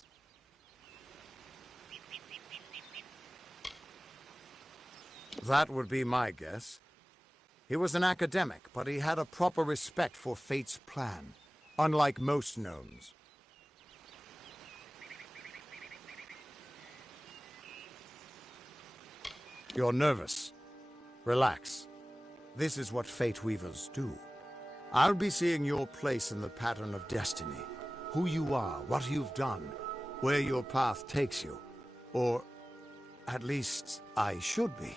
That would be my guess. He was an academic, but he had a proper respect for fate's plan, unlike most gnomes. You're nervous. Relax. This is what fate weavers do. I'll be seeing your place in the pattern of destiny. Who you are, what you've done, where your path takes you. Or, at least, I should be.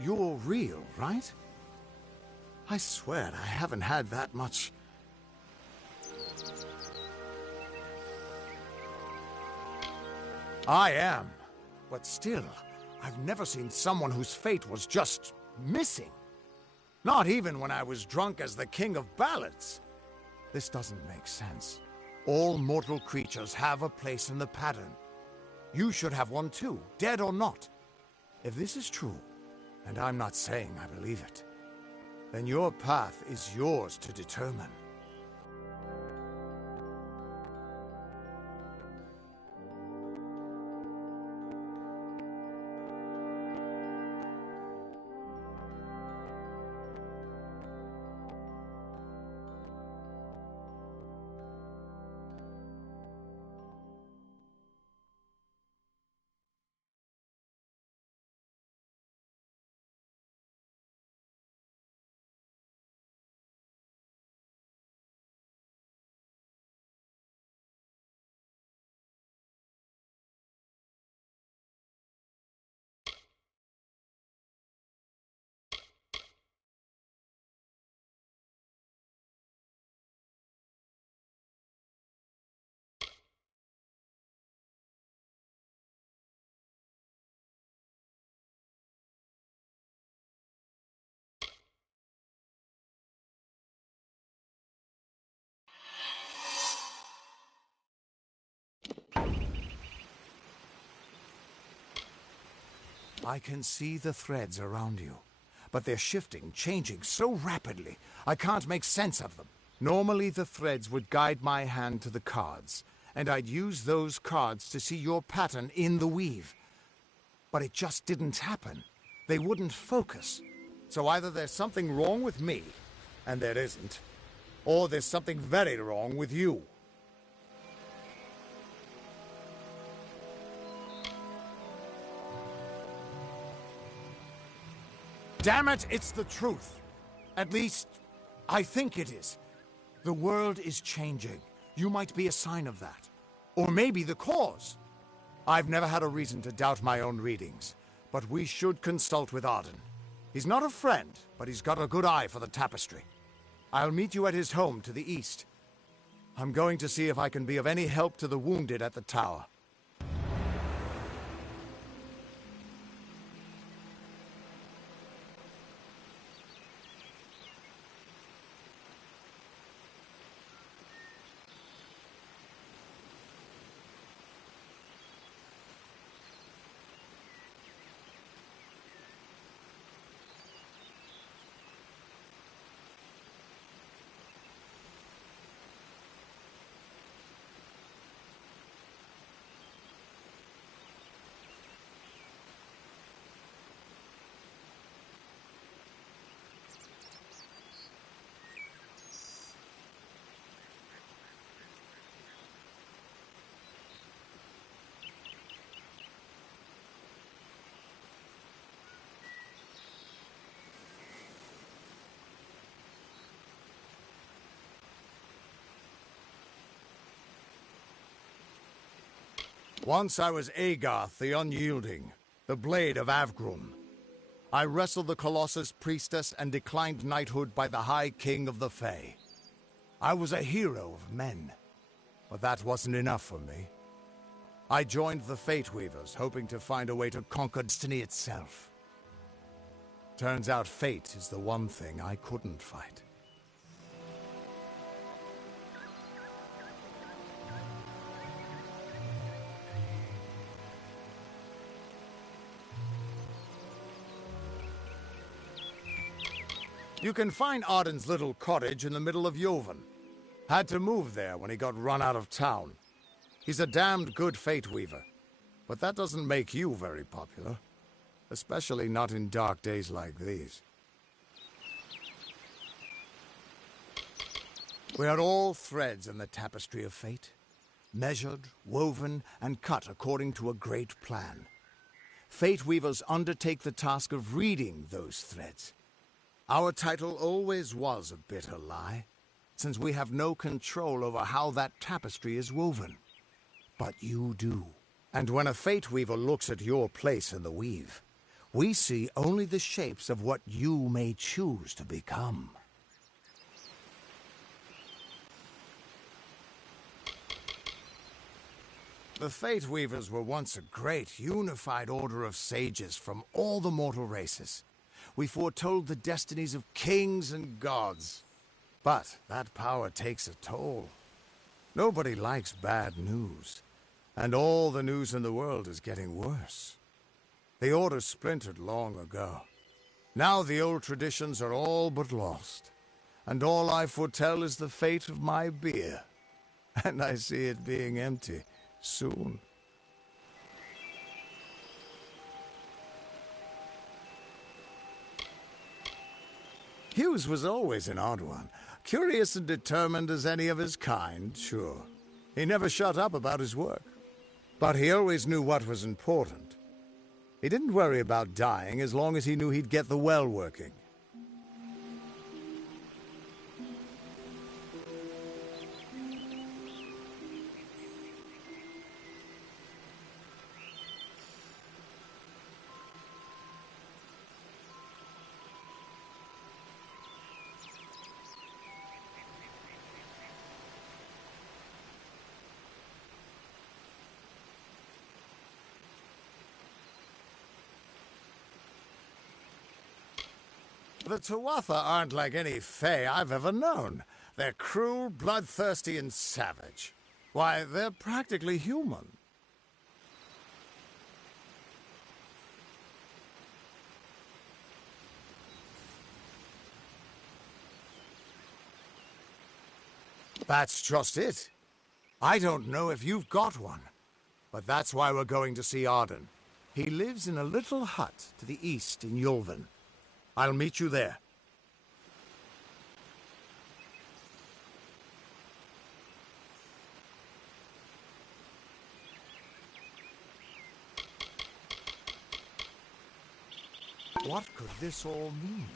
You're real, right? I swear I haven't had that much. I am. But still, I've never seen someone whose fate was just missing. Not even when I was drunk as the king of ballads. This doesn't make sense. All mortal creatures have a place in the pattern. You should have one too, dead or not. If this is true, and I'm not saying I believe it, then your path is yours to determine. I can see the threads around you, but they're shifting, changing so rapidly, I can't make sense of them. Normally the threads would guide my hand to the cards, and I'd use those cards to see your pattern in the weave. But it just didn't happen. They wouldn't focus. So either there's something wrong with me, and there isn't, or there's something very wrong with you. Damn it, it's the truth. At least, I think it is. The world is changing. You might be a sign of that. Or maybe the cause. I've never had a reason to doubt my own readings, but we should consult with Arden. He's not a friend, but he's got a good eye for the tapestry. I'll meet you at his home to the east. I'm going to see if I can be of any help to the wounded at the tower. Once I was Agarth the Unyielding, the Blade of Avgrum. I wrestled the Colossus Priestess and declined knighthood by the High King of the Fae. I was a hero of men, but that wasn't enough for me. I joined the Fate Weavers, hoping to find a way to conquer destiny itself. Turns out fate is the one thing I couldn't fight. You can find Arden's little cottage in the middle of Joven. Had to move there when he got run out of town. He's a damned good fate weaver, but that doesn't make you very popular. Especially not in dark days like these. We are all threads in the tapestry of fate. Measured, woven, and cut according to a great plan. Fate weavers undertake the task of reading those threads. Our title always was a bitter lie, since we have no control over how that tapestry is woven. But you do. And when a fate weaver looks at your place in the weave, we see only the shapes of what you may choose to become. The Fate Weavers were once a great, unified order of sages from all the mortal races. We foretold the destinies of kings and gods. But that power takes a toll. Nobody likes bad news. And all the news in the world is getting worse. The order splintered long ago. Now the old traditions are all but lost. And all I foretell is the fate of my beer. And I see it being empty soon. Hughes was always an odd one. Curious and determined as any of his kind, sure. He never shut up about his work. But he always knew what was important. He didn't worry about dying as long as he knew he'd get the well working. The Tuatha aren't like any Fae I've ever known. They're cruel, bloodthirsty, and savage. Why, they're practically human. That's just it. I don't know if you've got one, but that's why we're going to see Arden. He lives in a little hut to the east in Yulven. I'll meet you there. What could this all mean?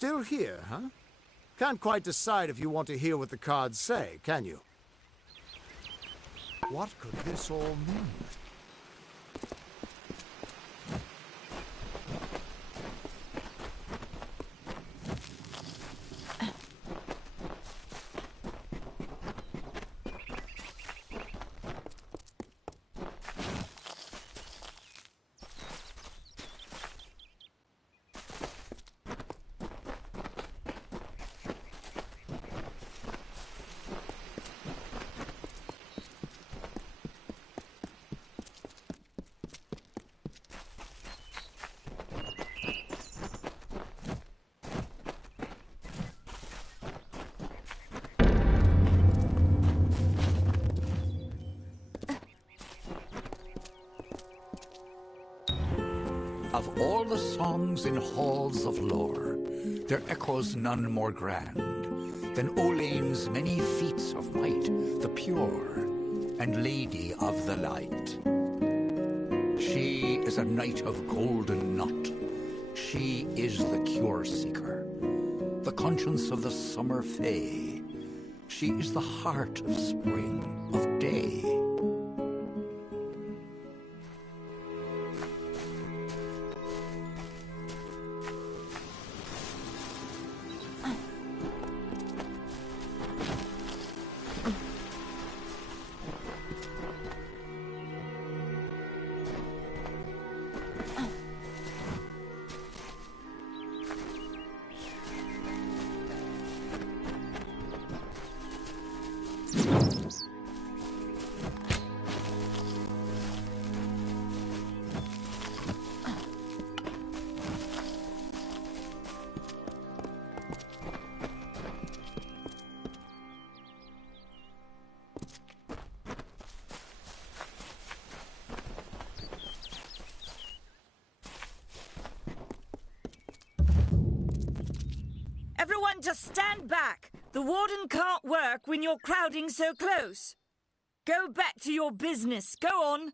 Still here, huh? Can't quite decide if you want to hear what the cards say, can you? What could this all mean? Of all the songs in halls of lore, there echoes none more grand than Olane's many feats of might, the pure and lady of the light. She is a knight of golden knot. She is the cure seeker, the conscience of the summer fae. She is the heart of spring, of day. Everyone just stand back. The warden can't work when you're crowding so close. Go back to your business. Go on.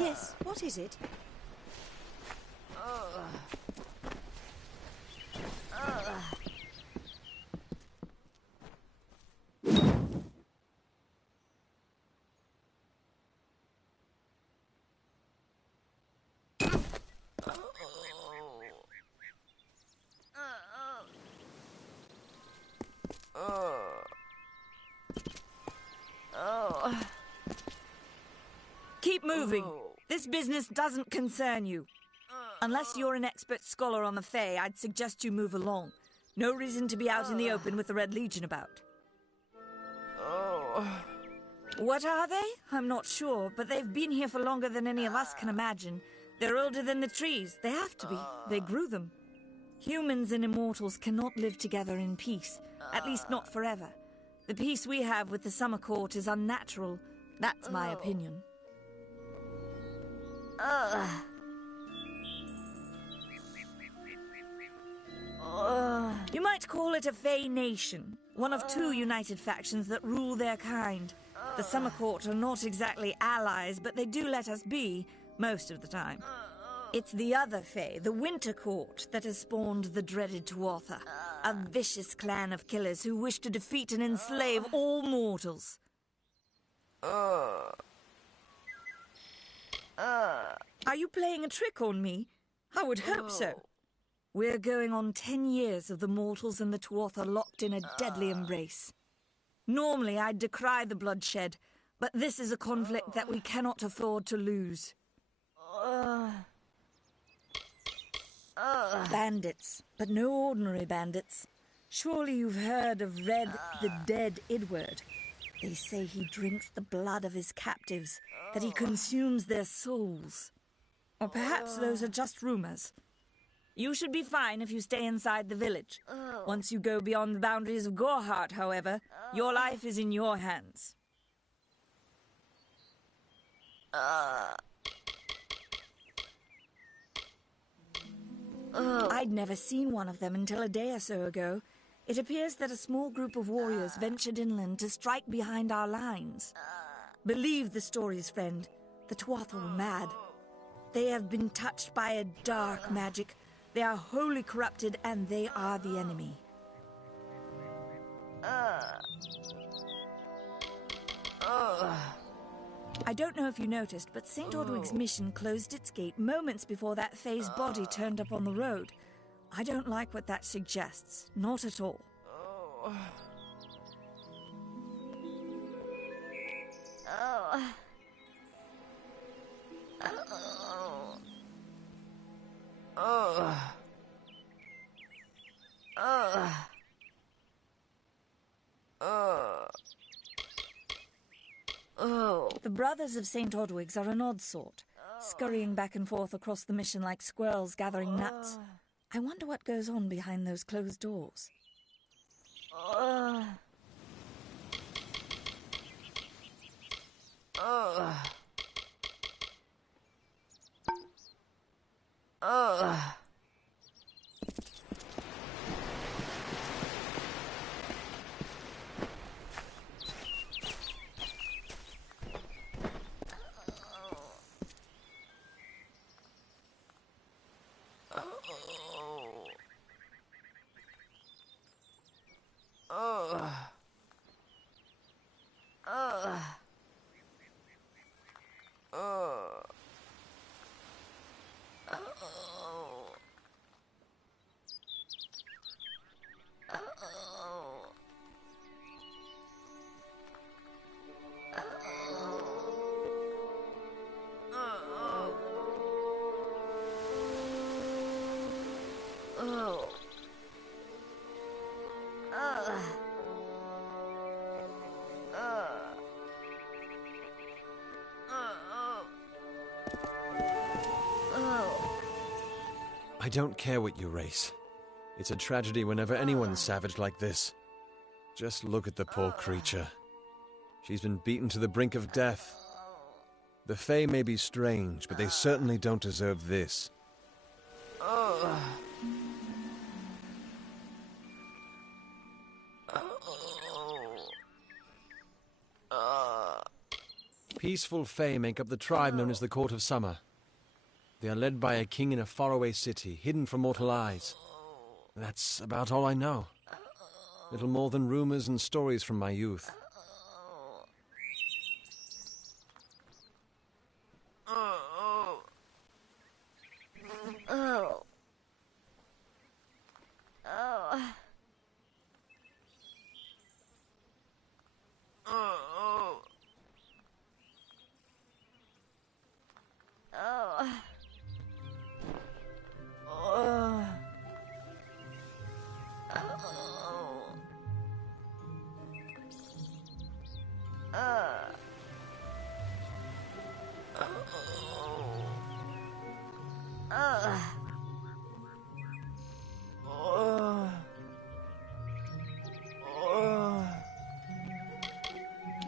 Yes, what is it? Keep moving. This business doesn't concern you. Unless you're an expert scholar on the Fae, I'd suggest you move along. No reason to be out in the open with the Red Legion about. What are they? I'm not sure, but they've been here for longer than any of us can imagine. They're older than the trees. They have to be. They grew them. Humans and immortals cannot live together in peace. At least not forever. The peace we have with the Summer Court is unnatural. That's my opinion. You might call it a Fae nation, one of two united factions that rule their kind. The Summer Court are not exactly allies, but they do let us be, most of the time. It's the other Fae, the Winter Court, that has spawned the dreaded Tuatha, a vicious clan of killers who wish to defeat and enslave all mortals. Are you playing a trick on me? I would hope so. We're going on 10 years of the mortals and the Tuatha locked in a deadly embrace. Normally, I'd decry the bloodshed, but this is a conflict that we cannot afford to lose. Bandits, but no ordinary bandits. Surely you've heard of Red the Dead Idward. They say he drinks the blood of his captives, that he consumes their souls. Or perhaps those are just rumors. You should be fine if you stay inside the village. Once you go beyond the boundaries of Gorhart, however, your life is in your hands. I'd never seen one of them until a day or so ago. It appears that a small group of warriors ventured inland to strike behind our lines. Believe the stories, friend. The Tuatha were mad. They have been touched by a dark magic. They are wholly corrupted, and they are the enemy. I don't know if you noticed, but St. Ordwig's mission closed its gate moments before that Fae's body turned up on the road. I don't like what that suggests. Not at all. The brothers of St. Ordwig's are an odd sort, scurrying back and forth across the mission like squirrels gathering nuts. I wonder what goes on behind those closed doors. I don't care what you race. It's a tragedy whenever anyone's savage like this. Just look at the poor creature. She's been beaten to the brink of death. The Fae may be strange, but they certainly don't deserve this. Peaceful Fae make up the tribe known as the Court of Summer. They are led by a king in a faraway city, hidden from mortal eyes. That's about all I know. Little more than rumors and stories from my youth.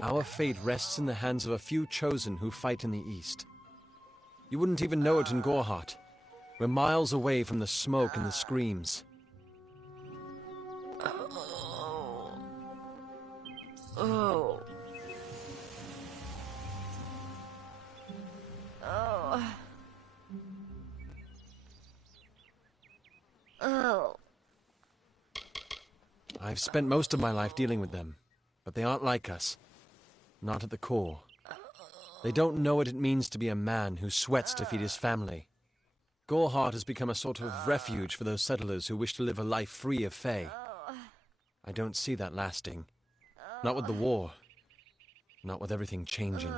Our fate rests in the hands of a few chosen who fight in the east. You wouldn't even know it in Gorhart. We're miles away from the smoke and the screams. I've spent most of my life dealing with them, but they aren't like us. Not at the core. They don't know what it means to be a man who sweats to feed his family. Gorhart has become a sort of refuge for those settlers who wish to live a life free of Fae. I don't see that lasting. Not with the war. Not with everything changing.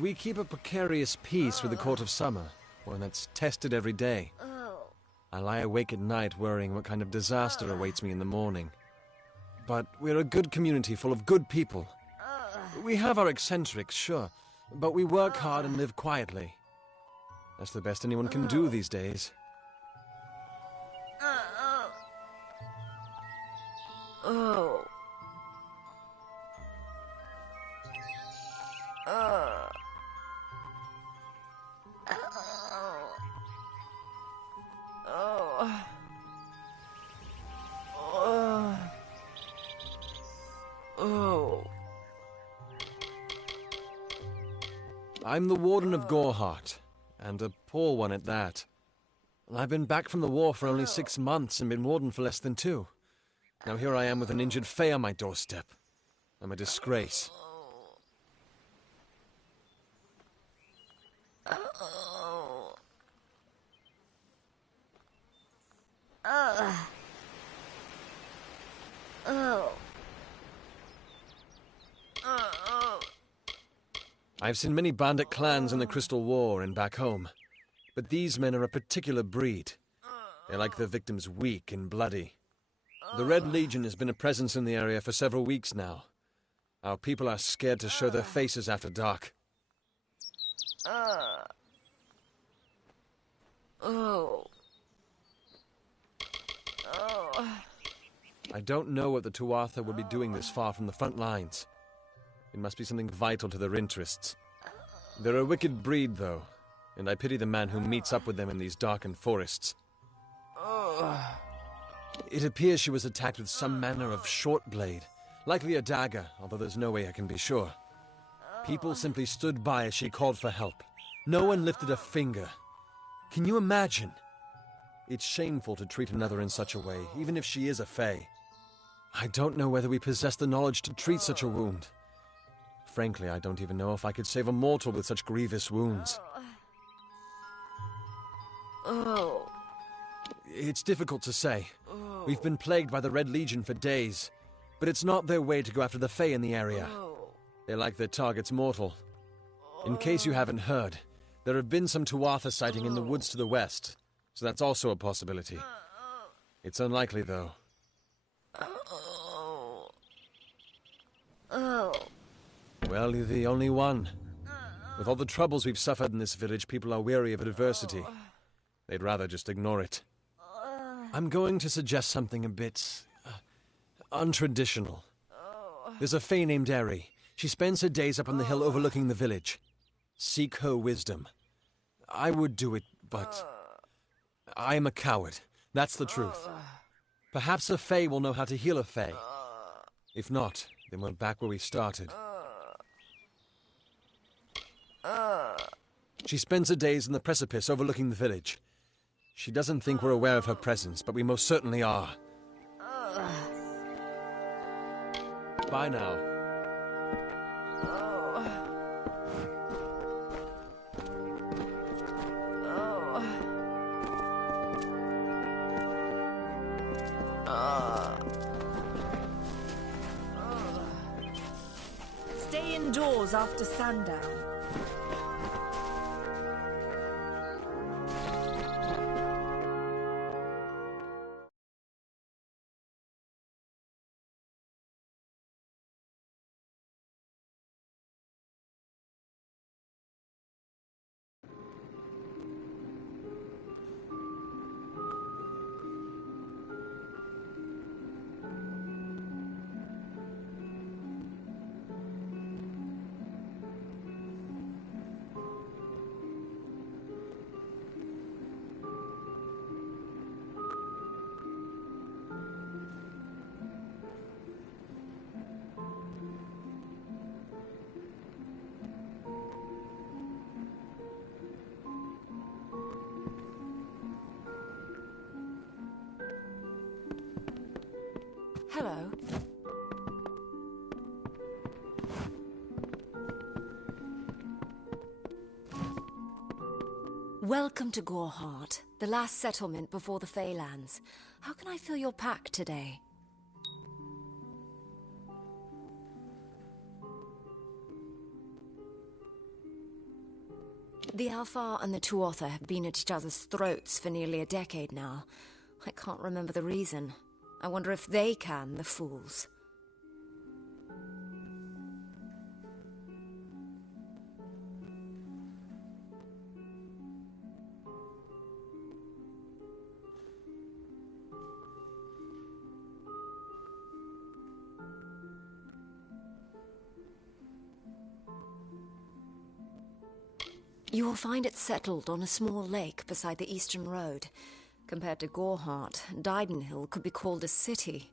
We keep a precarious peace with the Court of Summer, one that's tested every day. I lie awake at night worrying what kind of disaster awaits me in the morning. But we're a good community full of good people. We have our eccentrics, sure, but we work hard and live quietly. That's the best anyone can do these days. I'm the Warden of Goreheart, and a poor one at that. I've been back from the war for only 6 months and been Warden for less than 2. Now here I am with an injured Fae on my doorstep. I'm a disgrace. I've seen many bandit clans in the Crystal War and back home, but these men are a particular breed. They like their victims weak and bloody. The Red Legion has been a presence in the area for several weeks now. Our people are scared to show their faces after dark. I don't know what the Tuatha would be doing this far from the front lines. It must be something vital to their interests. They're a wicked breed, though, and I pity the man who meets up with them in these darkened forests. It appears she was attacked with some manner of short blade, likely a dagger, although there's no way I can be sure. People simply stood by as she called for help. No one lifted a finger. Can you imagine? It's shameful to treat another in such a way, even if she is a Fae. I don't know whether we possess the knowledge to treat such a wound. Frankly, I don't even know if I could save a mortal with such grievous wounds. It's difficult to say. We've been plagued by the Red Legion for days, but it's not their way to go after the Fae in the area. They like their targets mortal. In case you haven't heard, there have been some Tuatha sighting in the woods to the west, so that's also a possibility. It's unlikely, though. Well, you're the only one. With all the troubles we've suffered in this village, people are weary of adversity. They'd rather just ignore it. I'm going to suggest something a bit untraditional. There's a Fae named Eri. She spends her days up on the hill overlooking the village. Seek her wisdom. I would do it, but I am a coward. That's the truth. Perhaps a Fae will know how to heal a Fae. If not, then we're back where we started. She spends her days in the precipice overlooking the village. She doesn't think we're aware of her presence, but we most certainly are. Bye now. Stay indoors after sundown. Hello. Welcome to Goreheart, the last settlement before the Feylands. How can I fill your pack today? The Alfar and the Tuatha have been at each other's throats for nearly a decade now. I can't remember the reason. I wonder if they can, the fools. You will find it settled on a small lake beside the eastern road. Compared to Gorehart, Didenhill could be called a city.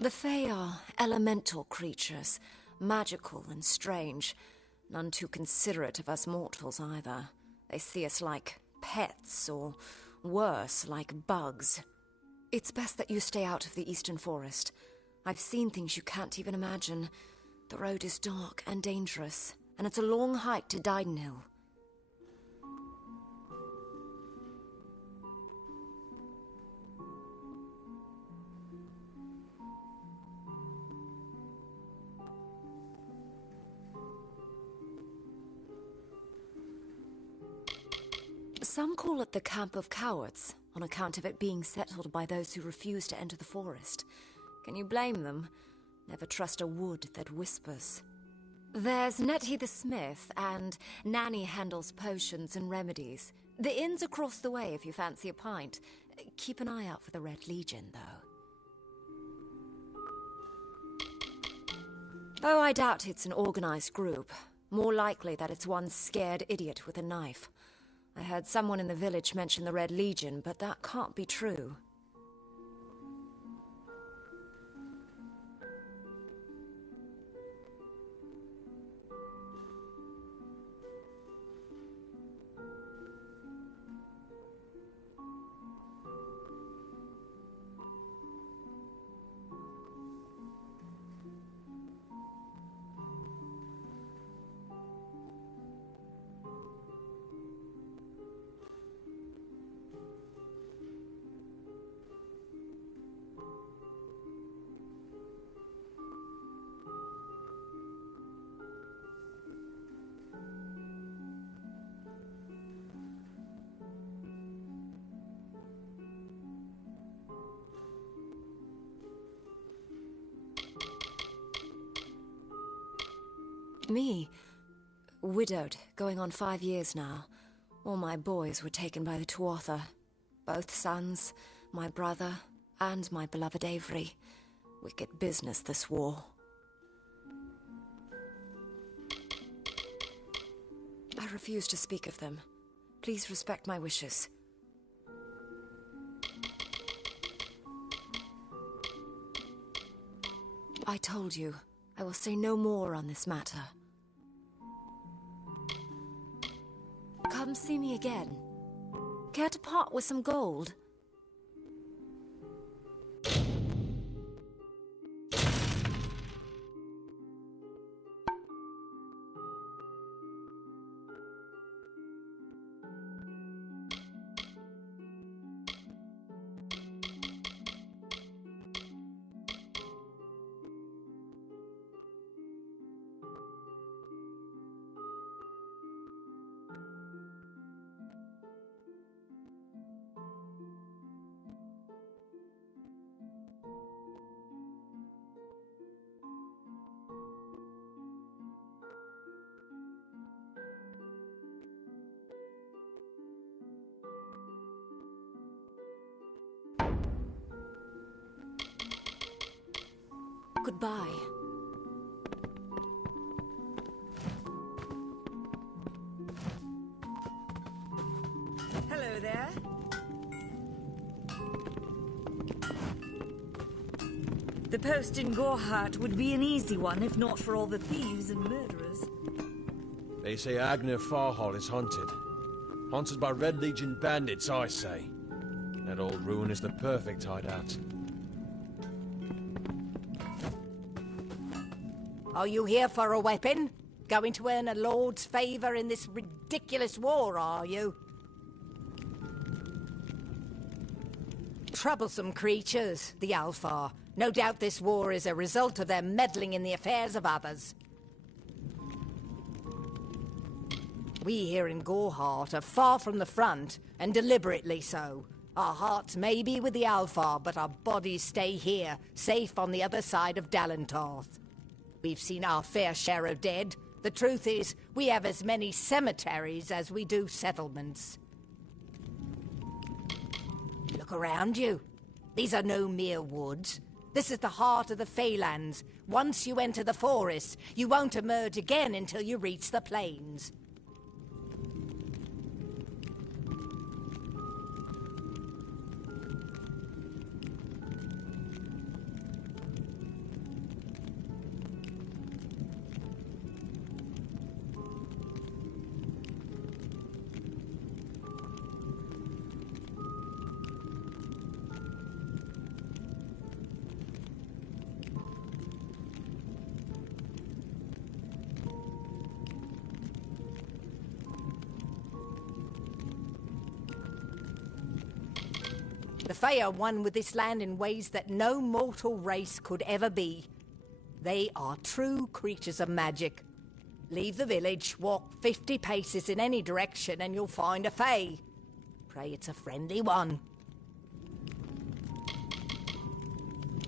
The Fae are elemental creatures, magical and strange. None too considerate of us mortals either. They see us like pets, or worse, like bugs. It's best that you stay out of the eastern forest. I've seen things you can't even imagine. The road is dark and dangerous, and it's a long hike to Didenhill. Some call it the Camp of Cowards, on account of it being settled by those who refuse to enter the forest. Can you blame them? Never trust a wood that whispers. There's Nettie the Smith, and Nanny handles potions and remedies. The inn's across the way if you fancy a pint. Keep an eye out for the Red Legion, though. I doubt it's an organized group. More likely that it's one scared idiot with a knife. I heard someone in the village mention the Red Legion, but that can't be true. Me? Widowed, going on 5 years now. All my boys were taken by the Tuatha. Both sons, my brother, and my beloved Avery. Wicked business, this war. I refuse to speak of them. Please respect my wishes. I told you, I will say no more on this matter. Come see me again. Care to part with some gold? Goodbye. Hello there. The post in Gorhart would be an easy one if not for all the thieves and murderers. They say Agner Farhall is haunted. Haunted by Red Legion bandits, I say. That old ruin is the perfect hideout. Are you here for a weapon? Going to earn a lord's favour in this ridiculous war, are you? Troublesome creatures, the Alfar. No doubt this war is a result of their meddling in the affairs of others. We here in Gorhart are far from the front, and deliberately so. Our hearts may be with the Alfar, but our bodies stay here, safe on the other side of Dalentarth. We've seen our fair share of dead. The truth is, we have as many cemeteries as we do settlements. Look around you. These are no mere woods. This is the heart of the Feylands. Once you enter the forest, you won't emerge again until you reach the plains. The Fae are one with this land in ways that no mortal race could ever be. They are true creatures of magic. Leave the village, walk 50 paces in any direction, and you'll find a Fae. Pray it's a friendly one.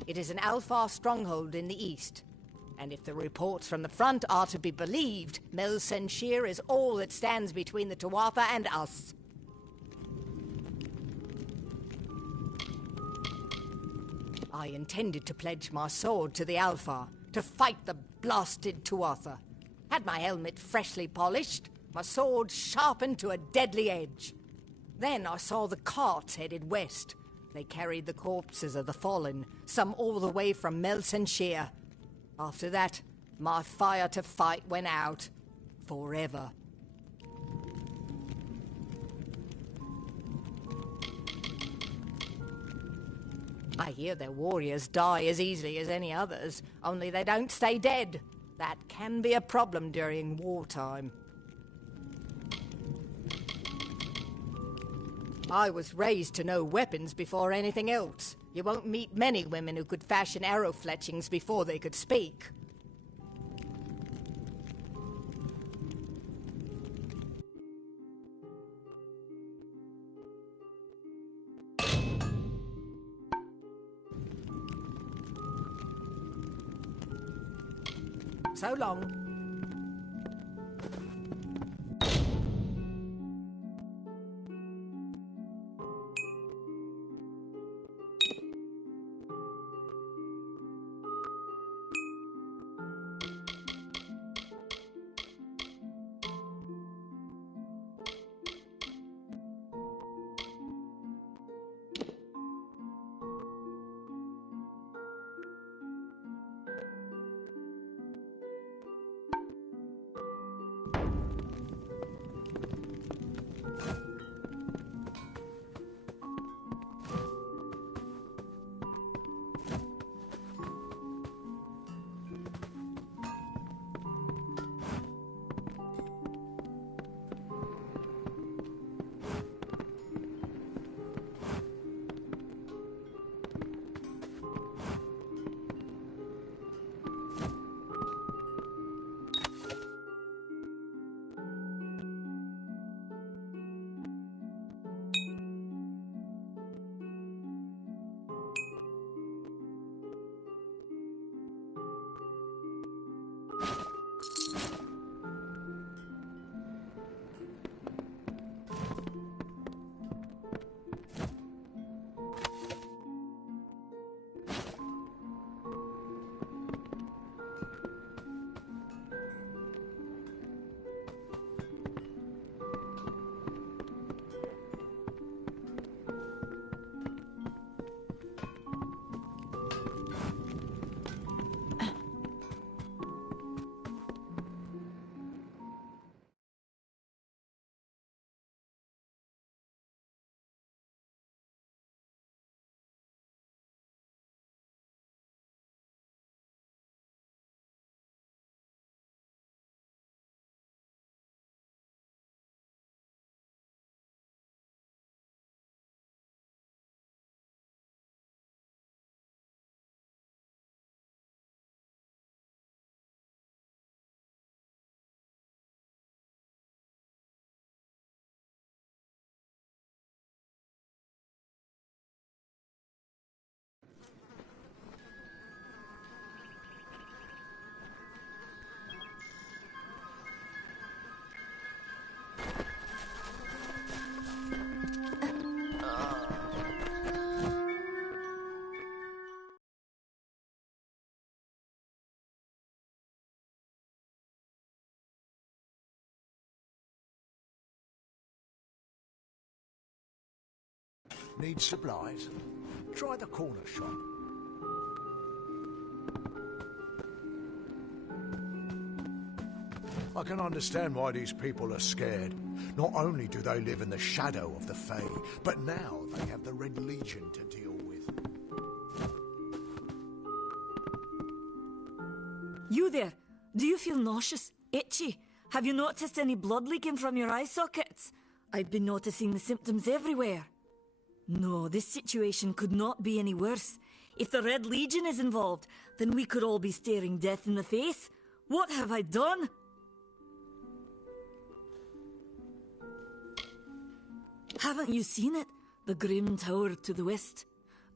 It is an Alfar stronghold in the east. And if the reports from the front are to be believed, Melsenshir is all that stands between the Tuatha and us. I intended to pledge my sword to the Alfar, to fight the blasted Tuatha. Had my helmet freshly polished, my sword sharpened to a deadly edge. Then I saw the carts headed west. They carried the corpses of the fallen, some all the way from Melsenshir. After that, my fire to fight went out. Forever. I hear their warriors die as easily as any others, only they don't stay dead. That can be a problem during wartime. I was raised to know weapons before anything else. You won't meet many women who could fashion arrow fletchings before they could speak. So long. Need supplies? Try the corner shop. I can understand why these people are scared. Not only do they live in the shadow of the Fae, but now they have the Red Legion to deal with. You there? Do you feel nauseous? Itchy? Have you noticed any blood leaking from your eye sockets? I've been noticing the symptoms everywhere. No, this situation could not be any worse. If the Red Legion is involved, then we could all be staring death in the face. What have I done? Haven't you seen it? The grim tower to the west.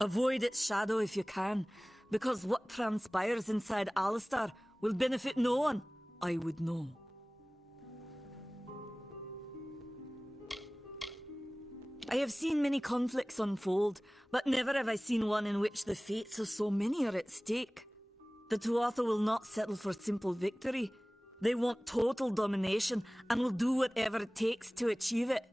Avoid its shadow if you can, because what transpires inside Alistar will benefit no one. I would know. I have seen many conflicts unfold, but never have I seen one in which the fates of so many are at stake. The Tuatha will not settle for simple victory. They want total domination and will do whatever it takes to achieve it.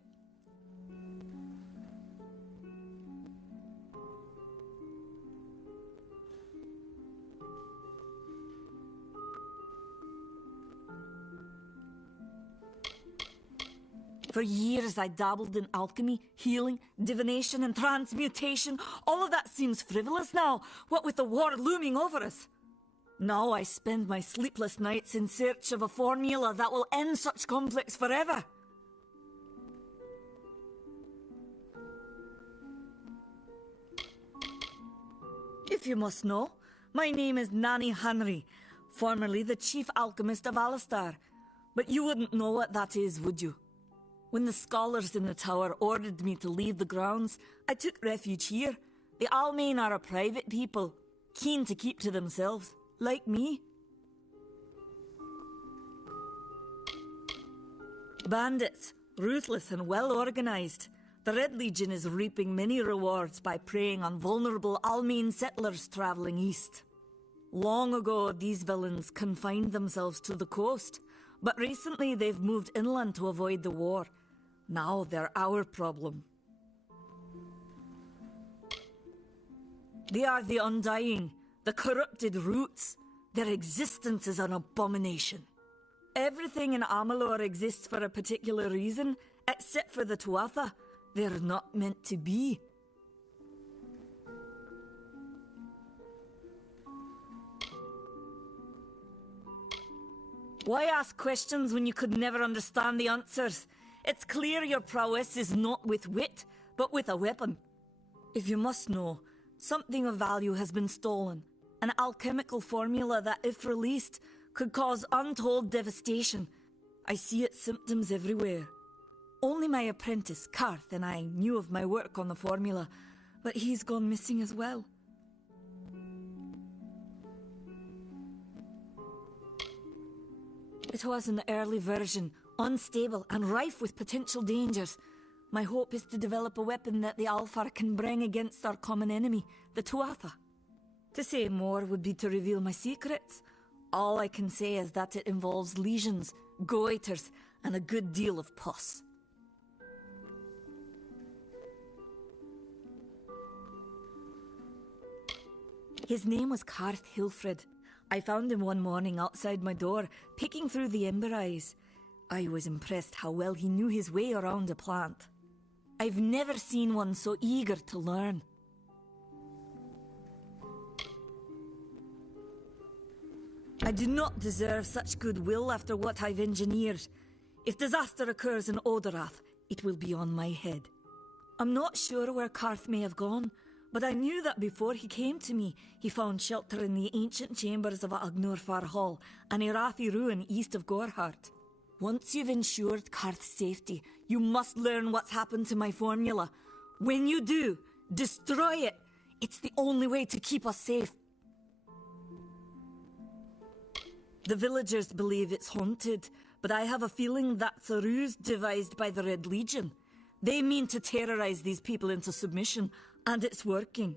For years I dabbled in alchemy, healing, divination and transmutation. All of that seems frivolous now, what with the war looming over us. Now I spend my sleepless nights in search of a formula that will end such conflicts forever. If you must know, my name is Nanny Henry, formerly the chief alchemist of Alistar. But you wouldn't know what that is, would you? When the scholars in the tower ordered me to leave the grounds, I took refuge here. The Almain are a private people, keen to keep to themselves, like me. Bandits, ruthless and well organized. The Red Legion is reaping many rewards by preying on vulnerable Almain settlers traveling east. Long ago, these villains confined themselves to the coast, but recently they've moved inland to avoid the war. Now they're our problem. They are the Undying, the corrupted roots. Their existence is an abomination. Everything in Amalur exists for a particular reason, except for the Tuatha. They're not meant to be. Why ask questions when you could never understand the answers? It's clear your prowess is not with wit, but with a weapon. If you must know, something of value has been stolen. An alchemical formula that, if released, could cause untold devastation. I see its symptoms everywhere. Only my apprentice, Karth, and I knew of my work on the formula, but he's gone missing as well. It was an early version, unstable and rife with potential dangers. My hope is to develop a weapon that the Alfar can bring against our common enemy, the Tuatha. To say more would be to reveal my secrets. All I can say is that it involves lesions, goiters, and a good deal of pus. His name was Karth Hilfred. I found him one morning outside my door, picking through the ember eyes. I was impressed how well he knew his way around a plant. I've never seen one so eager to learn. I do not deserve such goodwill after what I've engineered. If disaster occurs in Odorath, it will be on my head. I'm not sure where Karth may have gone, but I knew that before he came to me, he found shelter in the ancient chambers of Agnurfar Hall, an Irathi ruin east of Gorhart. Once you've ensured Karth's safety, you must learn what's happened to my formula. When you do, destroy it. It's the only way to keep us safe. The villagers believe it's haunted, but I have a feeling that's a ruse devised by the Red Legion. They mean to terrorize these people into submission, and it's working.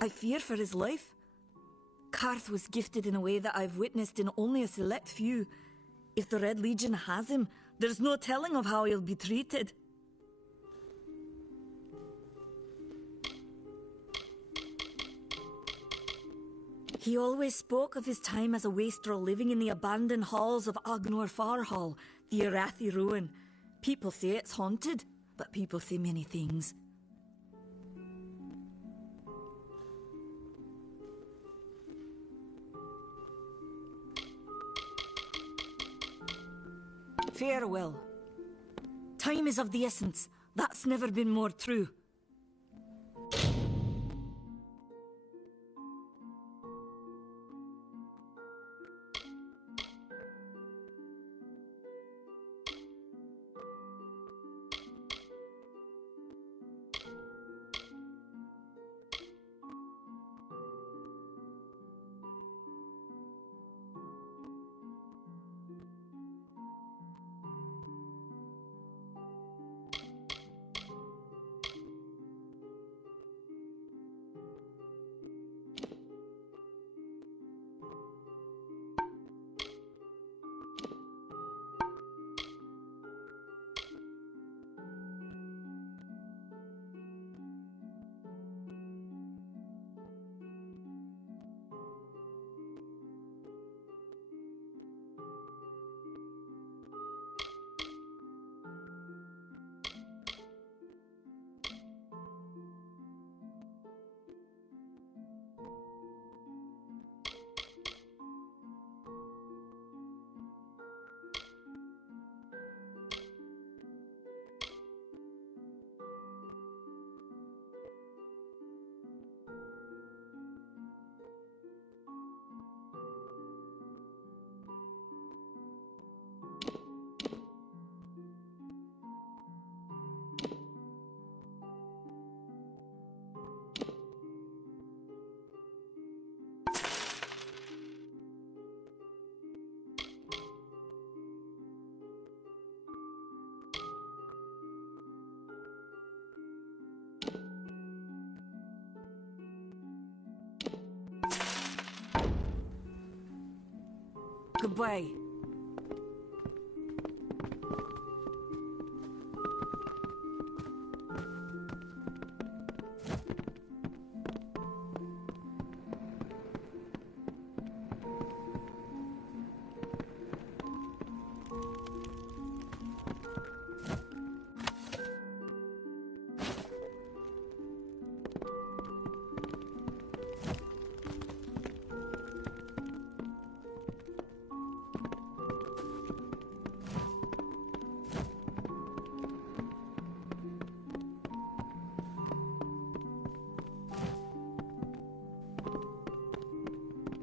I fear for his life. Karth was gifted in a way that I've witnessed in only a select few. If the Red Legion has him, there's no telling of how he'll be treated. He always spoke of his time as a wastrel living in the abandoned halls of Agnor Farhall, the Arathi ruin. People say it's haunted, but people say many things. Farewell. Time is of the essence. That's never been more true. Goodbye.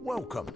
Welcome.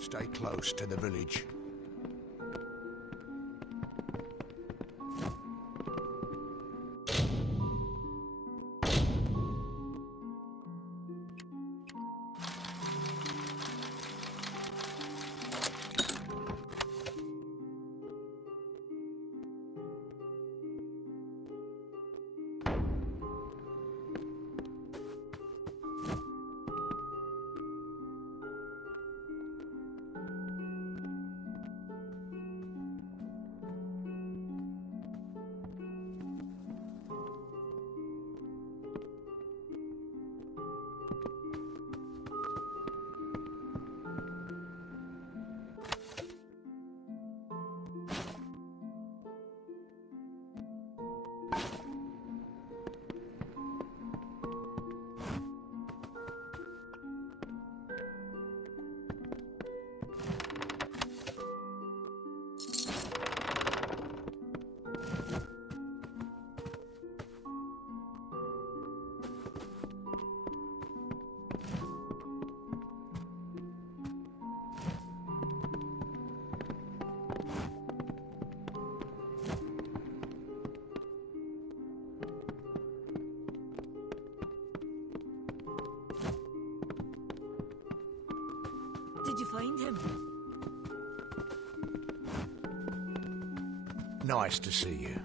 Stay close to the village. Did you find him? Nice to see you.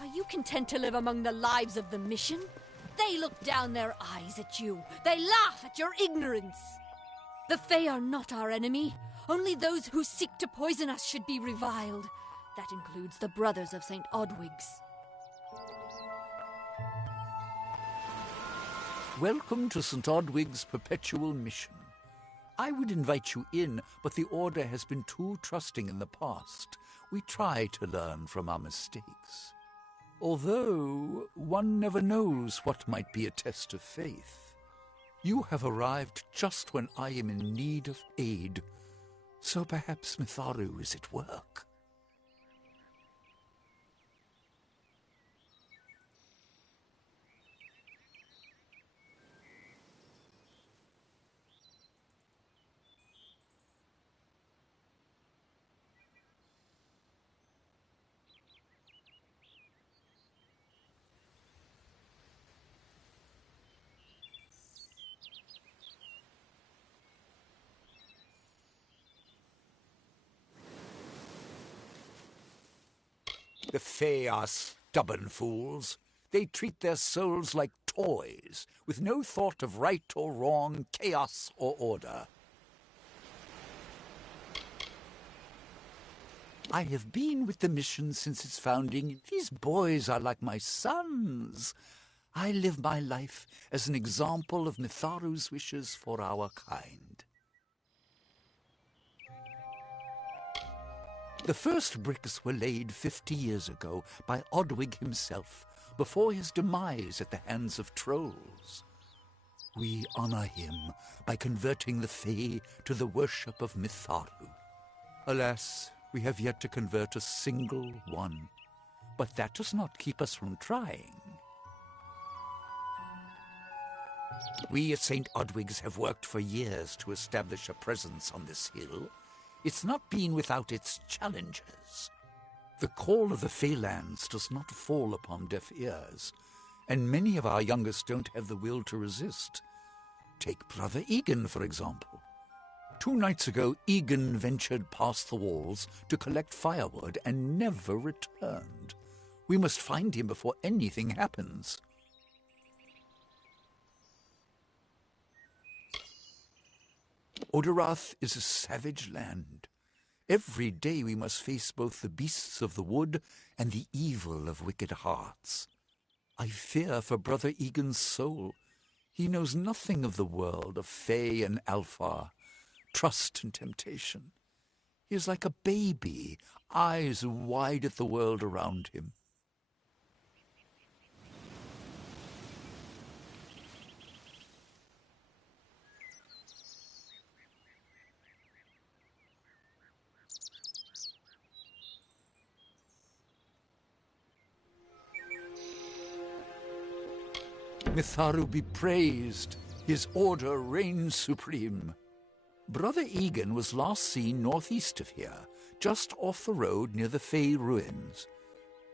Are you content to live among the lives of the mission? They look down their eyes at you. They laugh at your ignorance. The Fae are not our enemy. Only those who seek to poison us should be reviled. That includes the brothers of St. Odwig's. Welcome to St. Odwig's Perpetual Mission. I would invite you in, but the Order has been too trusting in the past. We try to learn from our mistakes. Although, one never knows what might be a test of faith. You have arrived just when I am in need of aid, so perhaps Mitharu is at work. The Fae are stubborn fools. They treat their souls like toys, with no thought of right or wrong, chaos or order. I have been with the mission since its founding. These boys are like my sons. I live my life as an example of Mitharu's wishes for our kind. The first bricks were laid 50 years ago by Odwig himself, before his demise at the hands of trolls. We honor him by converting the Fae to the worship of Mitharu. Alas, we have yet to convert a single one. But that does not keep us from trying. We at St. Odwig's have worked for years to establish a presence on this hill. It's not been without its challenges. The call of the Feylands does not fall upon deaf ears, and many of our youngest don't have the will to resist. Take Brother Egan, for example. 2 nights ago, Egan ventured past the walls to collect firewood and never returned. We must find him before anything happens. Oderath is a savage land. Every day we must face both the beasts of the wood and the evil of wicked hearts. I fear for Brother Egan's soul. He knows nothing of the world of Fae and Alpha, trust and temptation. He is like a baby, eyes wide at the world around him. Mitharu be praised, his order reigns supreme. Brother Egan was last seen northeast of here, just off the road near the Fey ruins.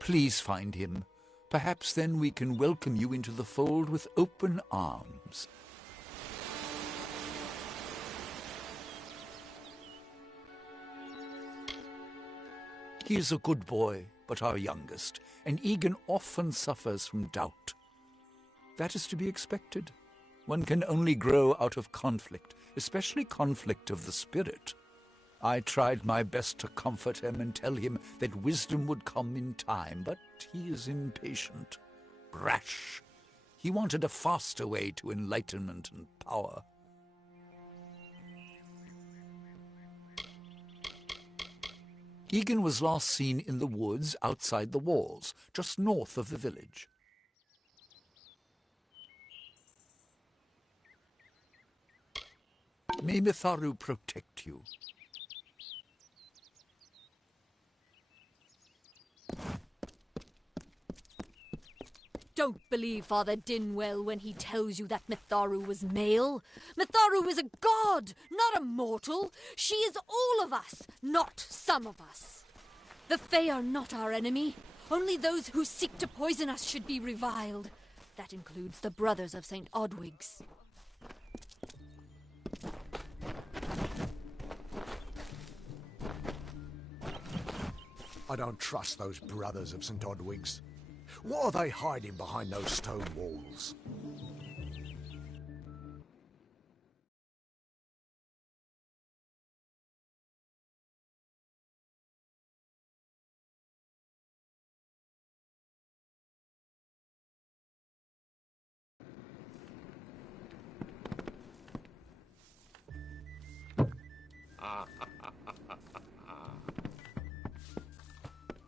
Please find him. Perhaps then we can welcome you into the fold with open arms. He is a good boy, but our youngest, and Egan often suffers from doubt. That is to be expected. One can only grow out of conflict, especially conflict of the spirit. I tried my best to comfort him and tell him that wisdom would come in time, but he is impatient, brash. He wanted a faster way to enlightenment and power. Egan was last seen in the woods outside the walls, just north of the village. May Mitharu protect you. Don't believe Father Dinwell when he tells you that Mitharu was male. Mitharu is a god, not a mortal. She is all of us, not some of us. The Fae are not our enemy. Only those who seek to poison us should be reviled. That includes the brothers of St. Odwig's. I don't trust those brothers of St. Odwig's. What are they hiding behind those stone walls?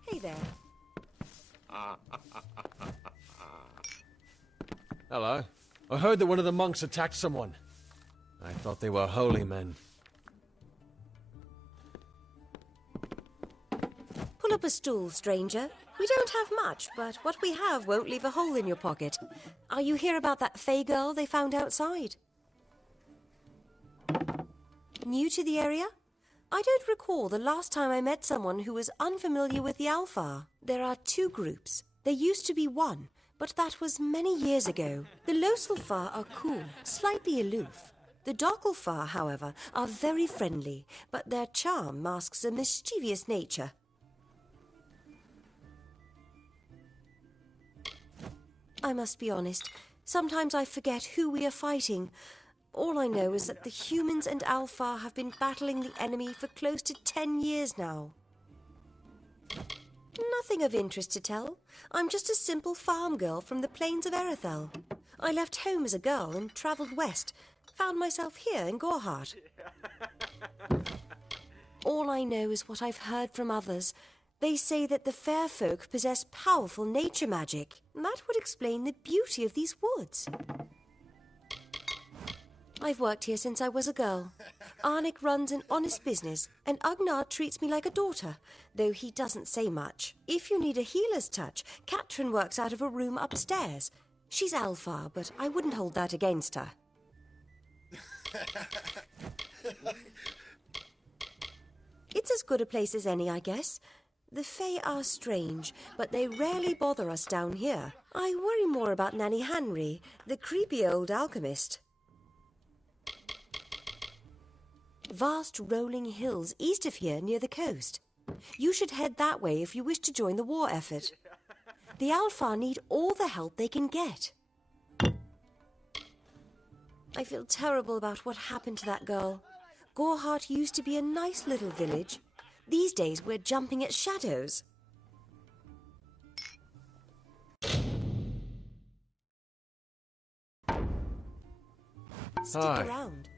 Hey there. Hello. I heard that one of the monks attacked someone. I thought they were holy men. Pull up a stool, stranger. We don't have much, but what we have won't leave a hole in your pocket. Are you here about that Fey girl they found outside? New to the area? I don't recall the last time I met someone who was unfamiliar with the Alpha. There are 2 groups. There used to be 1, but that was many years ago. The Loselfar are cool, slightly aloof. The Dockelfar, however, are very friendly, but their charm masks a mischievous nature. I must be honest, sometimes I forget who we are fighting. All I know is that the humans and Alpha have been battling the enemy for close to 10 years now. Nothing of interest to tell. I'm just a simple farm girl from the plains of Erethel. I left home as a girl and travelled west. Found myself here in Gorhart. All I know is what I've heard from others. They say that the fair folk possess powerful nature magic. That would explain the beauty of these woods. I've worked here since I was a girl. Arnik runs an honest business, and Agnar treats me like a daughter, though he doesn't say much. If you need a healer's touch, Katrin works out of a room upstairs. She's Alpha, but I wouldn't hold that against her. It's as good a place as any, I guess. The Fae are strange, but they rarely bother us down here. I worry more about Nanny Henry, the creepy old alchemist. Vast rolling hills east of here near the coast. You should head that way if you wish to join the war effort. The Alpha need all the help they can get. I feel terrible about what happened to that girl. Gorhart used to be a nice little village. These days we're jumping at shadows. Stick around.